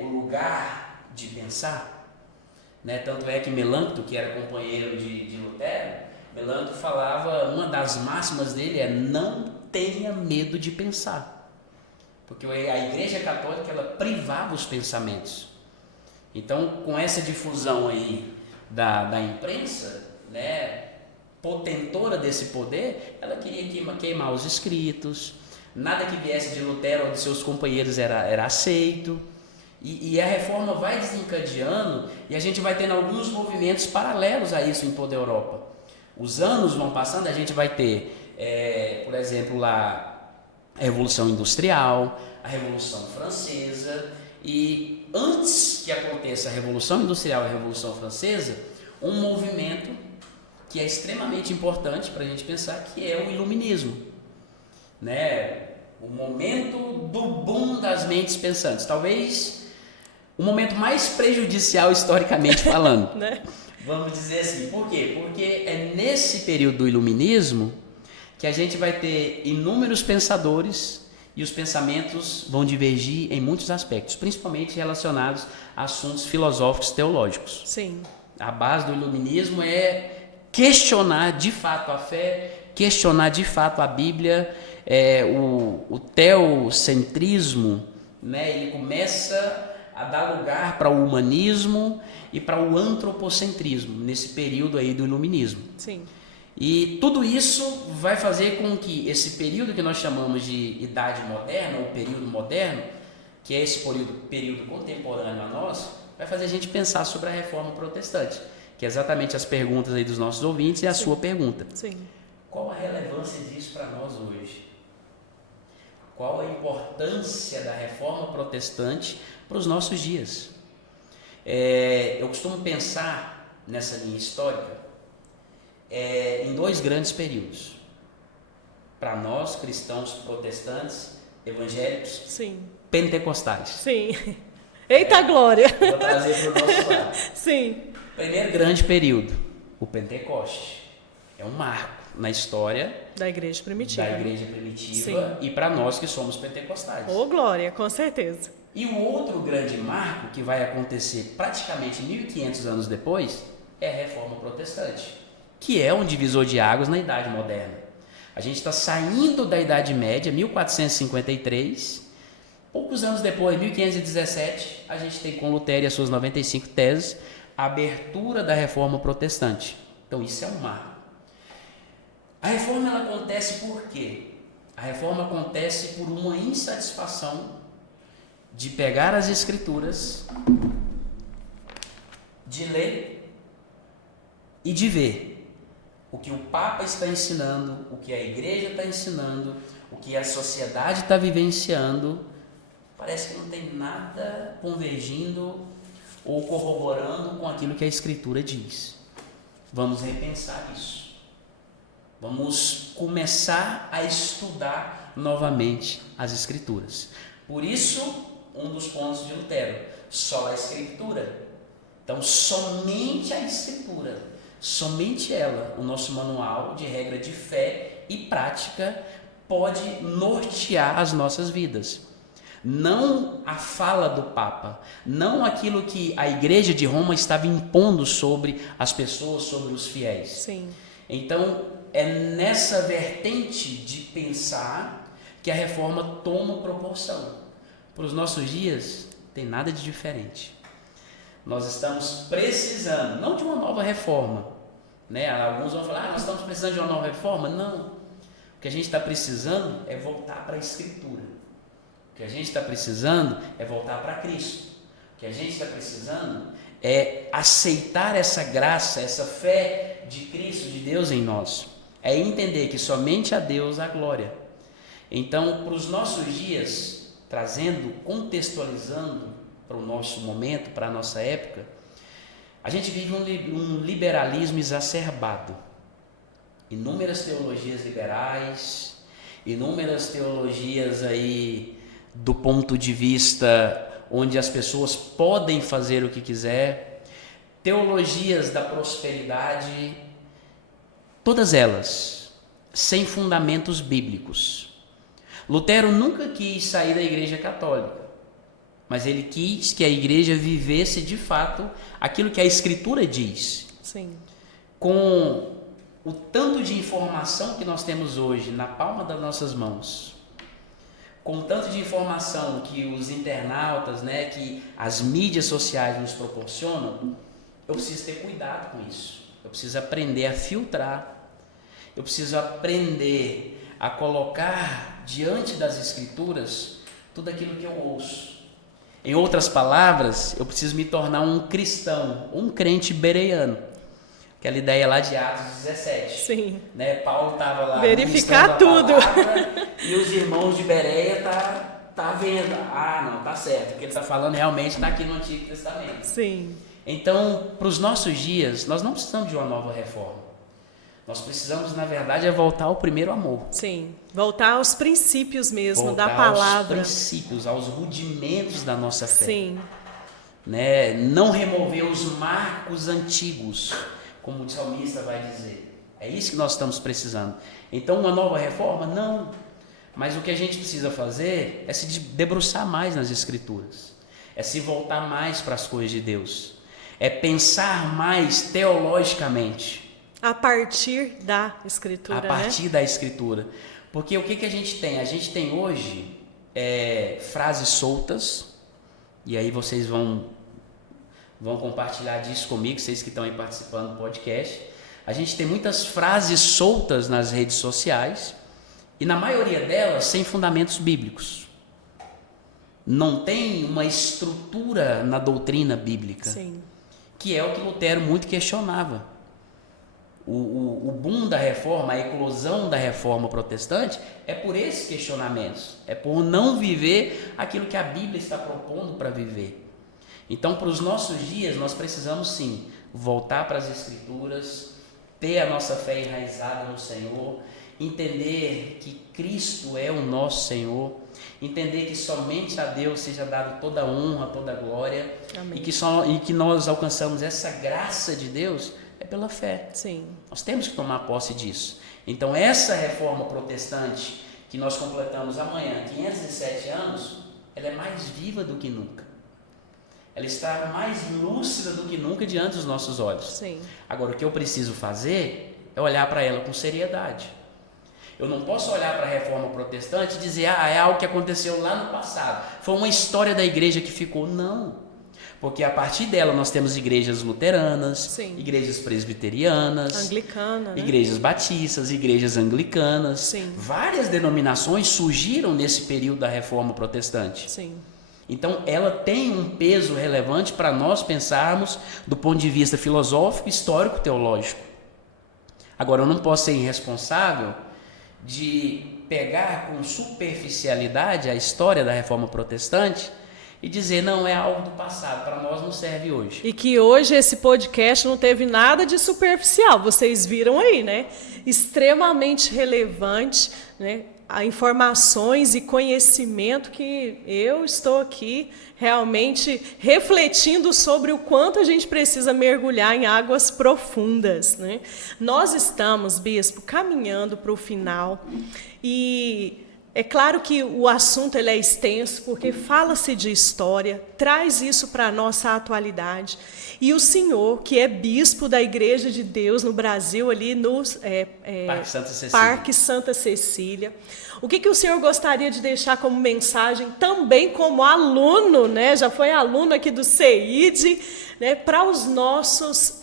o lugar de pensar, né? Tanto é que Melancto, que era companheiro de Lutero, Melancto falava, uma das máximas dele é: não tenha medo de pensar, porque a Igreja Católica, ela privava os pensamentos. Então, com essa difusão aí da imprensa, né, potentora desse poder, ela queria queimar os escritos, nada que viesse de Lutero ou de seus companheiros era aceito, e a reforma vai desencadeando, e a gente vai tendo alguns movimentos paralelos a isso em toda a Europa. Os anos vão passando, a gente vai ter, por exemplo, lá, a Revolução Industrial, a Revolução Francesa, e antes que aconteça a Revolução Industrial e a Revolução Francesa, um movimento que é extremamente importante para a gente pensar, que é o Iluminismo, né? O momento do boom das mentes pensantes, talvez o momento mais prejudicial historicamente falando, né? Vamos dizer assim. Por quê? Porque é nesse período do Iluminismo que a gente vai ter inúmeros pensadores, e os pensamentos vão divergir em muitos aspectos, principalmente relacionados a assuntos filosóficos teológicos. Sim. A base do Iluminismo é questionar de fato a fé, questionar de fato a Bíblia, o teocentrismo, né? Ele começa a dar lugar para o humanismo e para o antropocentrismo nesse período aí do Iluminismo. Sim. E tudo isso vai fazer com que esse período que nós chamamos de Idade Moderna, ou período moderno, que é esse período contemporâneo a nós, vai fazer a gente pensar sobre a Reforma Protestante, que é exatamente as perguntas aí dos nossos ouvintes e a sua pergunta. Sim. Qual a relevância disso para nós hoje? Qual a importância da Reforma Protestante para os nossos dias? Eu costumo pensar nessa linha histórica em dois grandes períodos. Para nós, cristãos protestantes, evangélicos, Sim. pentecostais. Sim. Eita glória! Vou trazer para o nosso lado. Sim. Primeiro grande período, o Pentecoste. É um marco na história Da igreja primitiva. Sim. E para nós que somos pentecostais. Ô, glória, com certeza. E o outro grande marco que vai acontecer praticamente 1500 anos depois é a Reforma Protestante, que é um divisor de águas na Idade Moderna. A gente está saindo da Idade Média, 1453, poucos anos depois, 1517, a gente tem com Lutero e as suas 95 teses, a abertura da Reforma Protestante. Então isso é um marco. A reforma ela acontece por quê? A reforma acontece por uma insatisfação de pegar as Escrituras, de ler e de ver o que o Papa está ensinando, o que a igreja está ensinando, o que a sociedade está vivenciando. Parece que não tem nada convergindo ou corroborando com aquilo que a Escritura diz. Vamos repensar isso. Vamos começar a estudar novamente as Escrituras. Por isso, um dos pontos de Lutero, só a Escritura. Então, somente a Escritura, somente ela, o nosso manual de regra de fé e prática, pode nortear as nossas vidas. Não a fala do Papa, não aquilo que a Igreja de Roma estava impondo sobre as pessoas, sobre os fiéis. Sim. Então, é nessa vertente de pensar que a reforma toma proporção. Para os nossos dias, tem nada de diferente. Nós estamos precisando, não de uma nova reforma, né? Alguns vão falar, nós estamos precisando de uma nova reforma. Não. O que a gente está precisando é voltar para a Escritura. O que a gente está precisando é voltar para Cristo. O que a gente está precisando é aceitar essa graça, essa fé de Cristo, de Deus em nós. É entender que somente a Deus a glória. Então, para os nossos dias, trazendo, contextualizando para o nosso momento, para a nossa época, a gente vive um liberalismo exacerbado. Inúmeras teologias liberais, inúmeras teologias aí do ponto de vista onde as pessoas podem fazer o que quiser, teologias da prosperidade, todas elas sem fundamentos bíblicos. Lutero nunca quis sair da Igreja Católica, mas ele quis que a igreja vivesse de fato aquilo que a Escritura diz. Sim. Com o tanto de informação que nós temos hoje na palma das nossas mãos, com o tanto de informação que os internautas, né, que as mídias sociais nos proporcionam, eu preciso ter cuidado com isso. Eu preciso aprender a filtrar. Eu preciso aprender a colocar diante das Escrituras tudo aquilo que eu ouço. Em outras palavras, eu preciso me tornar um cristão, um crente bereano. Aquela ideia lá de Atos 17. Sim. Né? Paulo estava lá verificar tudo. E os irmãos de Bereia tá vendo. Ah, não, tá certo. O que ele está falando realmente está aqui no Antigo Testamento. Sim. Então, para os nossos dias, nós não precisamos de uma nova reforma. Nós precisamos, na verdade, voltar ao primeiro amor. Sim. Voltar aos princípios mesmo voltar da palavra. Aos princípios, aos rudimentos da nossa fé. Sim. Né? Não remover os marcos antigos, como o salmista vai dizer. É isso que nós estamos precisando. Então, uma nova reforma? Não. Mas o que a gente precisa fazer é se debruçar mais nas Escrituras. É se voltar mais para as coisas de Deus. É pensar mais teologicamente. A partir da Escritura, A partir da Escritura. Porque o que a gente tem? A gente tem hoje frases soltas, e aí vocês vão compartilhar disso comigo, vocês que estão aí participando do podcast. A gente tem muitas frases soltas nas redes sociais, e na maioria delas sem fundamentos bíblicos. Não tem uma estrutura na doutrina bíblica. Sim. Que é o que Lutero muito questionava. O boom da reforma, a eclosão da reforma protestante é por esses questionamentos, é por não viver aquilo que a Bíblia está propondo para viver. Então, para os nossos dias, nós precisamos sim voltar para as Escrituras, ter a nossa fé enraizada no Senhor, entender que Cristo é o nosso Senhor, entender que somente a Deus seja dado toda a honra, toda a glória. Amém. E que nós alcançamos essa graça de Deus é pela fé. Sim. Nós temos que tomar posse disso. Então, essa reforma protestante que nós completamos amanhã, 507 anos, ela é mais viva do que nunca. Ela está mais lúcida do que nunca diante dos nossos olhos. Sim. Agora, o que eu preciso fazer é olhar para ela com seriedade. Eu não posso olhar para a reforma protestante e dizer, é algo que aconteceu lá no passado. Foi uma história da igreja que ficou. Não. Porque a partir dela nós temos igrejas luteranas, sim, igrejas presbiterianas, anglicana, né? Igrejas batistas, igrejas anglicanas. Sim. Várias denominações surgiram nesse período da reforma protestante. Sim. Então, ela tem um peso relevante para nós pensarmos do ponto de vista filosófico, histórico, teológico. Agora, eu não posso ser irresponsável de pegar com superficialidade a história da reforma protestante e dizer, não, é algo do passado, para nós não serve hoje. E que hoje esse podcast não teve nada de superficial, vocês viram aí, né? Extremamente relevante, né? A informações e conhecimento que eu estou aqui realmente refletindo sobre o quanto a gente precisa mergulhar em águas profundas, né? Nós estamos, Bispo, caminhando para o final e é claro que o assunto ele é extenso, porque fala-se de história, traz isso para a nossa atualidade. E o senhor, que é bispo da Igreja de Deus no Brasil, ali no Parque Santa Cecília, o que o senhor gostaria de deixar como mensagem, também como aluno, né? Já foi aluno aqui do CEID, né? Para os nossos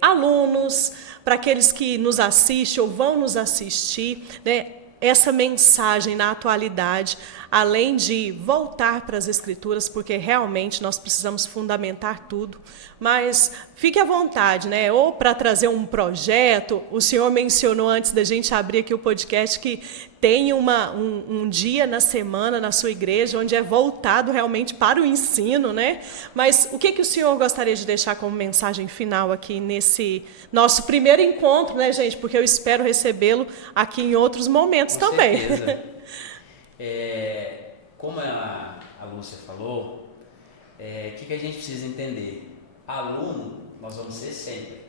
alunos, para aqueles que nos assistem ou vão nos assistir, né? Essa mensagem na atualidade, além de voltar para as Escrituras, porque realmente nós precisamos fundamentar tudo, mas fique à vontade, né? Ou para trazer um projeto, o senhor mencionou antes da gente abrir aqui o podcast que tem um dia na semana na sua igreja onde é voltado realmente para o ensino, né? Mas o que o senhor gostaria de deixar como mensagem final aqui nesse nosso primeiro encontro, né, gente? Porque eu espero recebê-lo aqui em outros momentos com também. Certeza. Como a Lúcia falou, o que a gente precisa entender? Aluno, nós vamos ser sempre.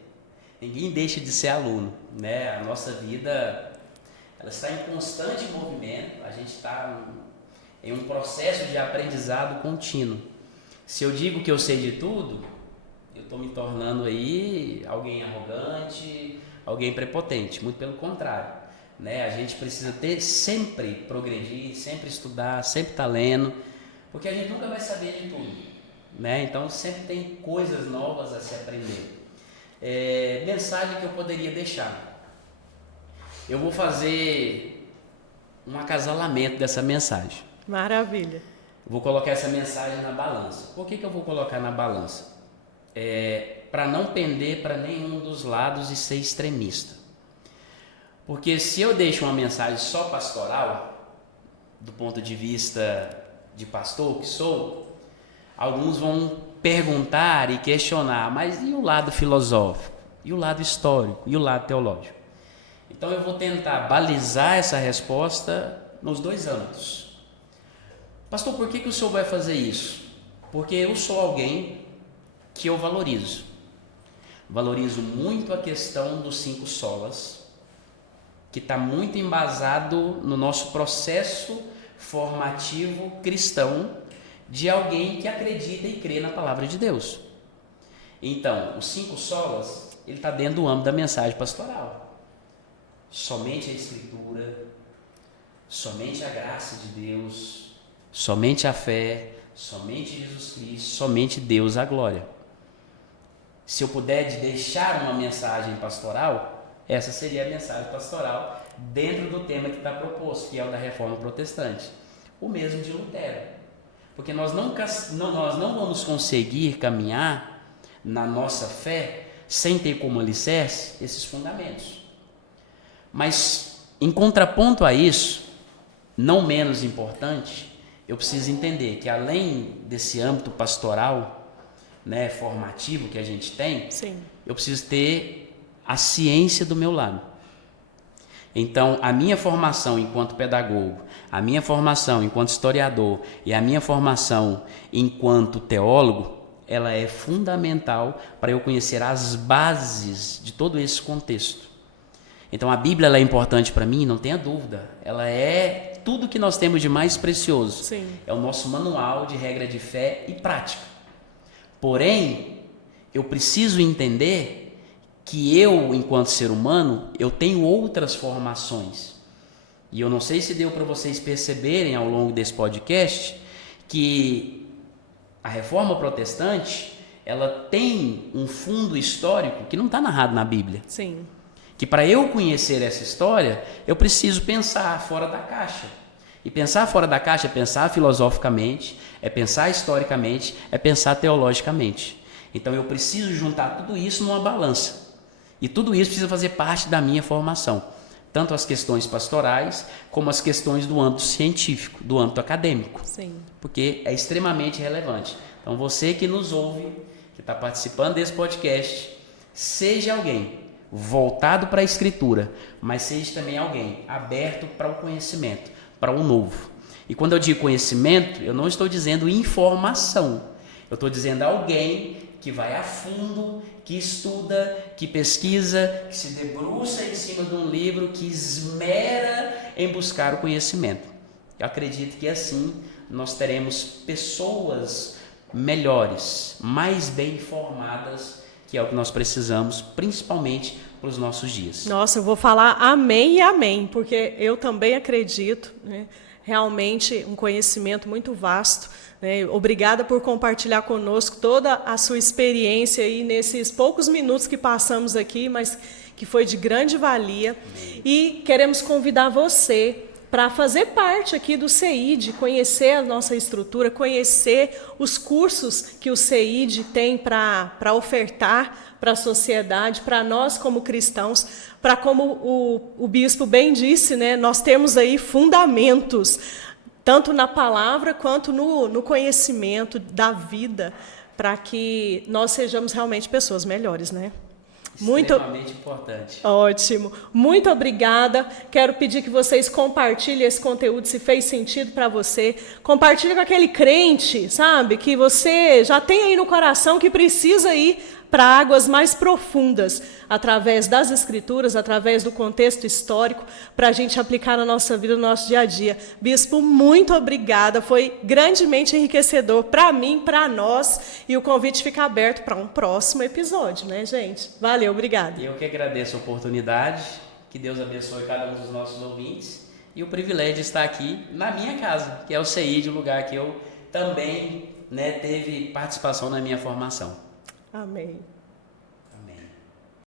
Ninguém deixa de ser aluno, né? A nossa vida, ela está em constante movimento, a gente está em um processo de aprendizado contínuo. Se eu digo que eu sei de tudo, eu estou me tornando aí alguém arrogante, alguém prepotente, muito pelo contrário, né? A gente precisa sempre progredir, sempre estudar, sempre estar lendo, porque a gente nunca vai saber de tudo, né? Então sempre tem coisas novas a se aprender. Mensagem que eu poderia deixar. Eu vou fazer um acasalamento dessa mensagem. Maravilha. Vou colocar essa mensagem na balança. Por que eu vou colocar na balança? Para não pender para nenhum dos lados e ser extremista. Porque se eu deixo uma mensagem só pastoral, do ponto de vista de pastor que sou, alguns vão perguntar e questionar, mas e o lado filosófico? E o lado histórico? E o lado teológico? Então eu vou tentar balizar essa resposta nos dois âmbitos. Pastor, por que o senhor vai fazer isso? Porque eu sou alguém que eu valorizo. Valorizo muito a questão dos 5 solas, que está muito embasado no nosso processo formativo cristão de alguém que acredita e crê na palavra de Deus. Então, os 5 solas, ele está dentro do âmbito da mensagem pastoral. Somente a Escritura, somente a graça de Deus, somente a fé, somente Jesus Cristo, somente Deus a glória. Se eu puder deixar uma mensagem pastoral, essa seria a mensagem pastoral dentro do tema que está proposto, que é o da Reforma Protestante. O mesmo de Lutero. Porque nós não vamos conseguir caminhar na nossa fé sem ter como alicerce esses fundamentos. Mas, em contraponto a isso, não menos importante, eu preciso entender que além desse âmbito pastoral, né, formativo que a gente tem, sim, eu preciso ter a ciência do meu lado. Então, a minha formação enquanto pedagogo, a minha formação enquanto historiador e a minha formação enquanto teólogo, ela é fundamental para eu conhecer as bases de todo esse contexto. Então, a Bíblia ela é importante para mim, não tenha dúvida. Ela é tudo que nós temos de mais precioso. Sim. É o nosso manual de regra de fé e prática. Porém, eu preciso entender que eu, enquanto ser humano, eu tenho outras formações. E eu não sei se deu para vocês perceberem ao longo desse podcast que a Reforma Protestante, ela tem um fundo histórico que não está narrado na Bíblia. Sim. Que para eu conhecer essa história, eu preciso pensar fora da caixa. E pensar fora da caixa é pensar filosoficamente, é pensar historicamente, é pensar teologicamente. Então eu preciso juntar tudo isso numa balança. E tudo isso precisa fazer parte da minha formação. Tanto as questões pastorais, como as questões do âmbito científico, do âmbito acadêmico. Sim. Porque é extremamente relevante. Então você que nos ouve, que está participando desse podcast, seja alguém voltado para a Escritura, mas seja também alguém aberto para o conhecimento, para o novo. E quando eu digo conhecimento, eu não estou dizendo informação. Eu estou dizendo alguém que vai a fundo, que estuda, que pesquisa, que se debruça em cima de um livro, que esmera em buscar o conhecimento. Eu acredito que assim nós teremos pessoas melhores, mais bem informadas, que é o que nós precisamos, principalmente para os nossos dias. Nossa, eu vou falar amém e amém, porque eu também acredito, né? Realmente um conhecimento muito vasto. Né? Obrigada por compartilhar conosco toda a sua experiência aí nesses poucos minutos que passamos aqui, mas que foi de grande valia. E queremos convidar você para fazer parte aqui do CEID, conhecer a nossa estrutura, conhecer os cursos que o CEID tem para ofertar para a sociedade, para nós como cristãos, para como o bispo bem disse, né, nós temos aí fundamentos, tanto na palavra quanto no conhecimento da vida, para que nós sejamos realmente pessoas melhores, né? Extremamente importante. Ótimo. Muito obrigada. Quero pedir que vocês compartilhem esse conteúdo se fez sentido para você. Compartilhe com aquele crente, sabe, que você já tem aí no coração que precisa ir para águas mais profundas, através das escrituras, através do contexto histórico, para a gente aplicar na nossa vida, no nosso dia a dia. Bispo, muito obrigada, foi grandemente enriquecedor para mim, para nós, e o convite fica aberto para um próximo episódio, né, gente? Valeu, obrigada. Eu que agradeço a oportunidade, que Deus abençoe cada um dos nossos ouvintes, e o privilégio de estar aqui na minha casa, que é o CEID, o lugar que eu também teve participação na minha formação. Amém.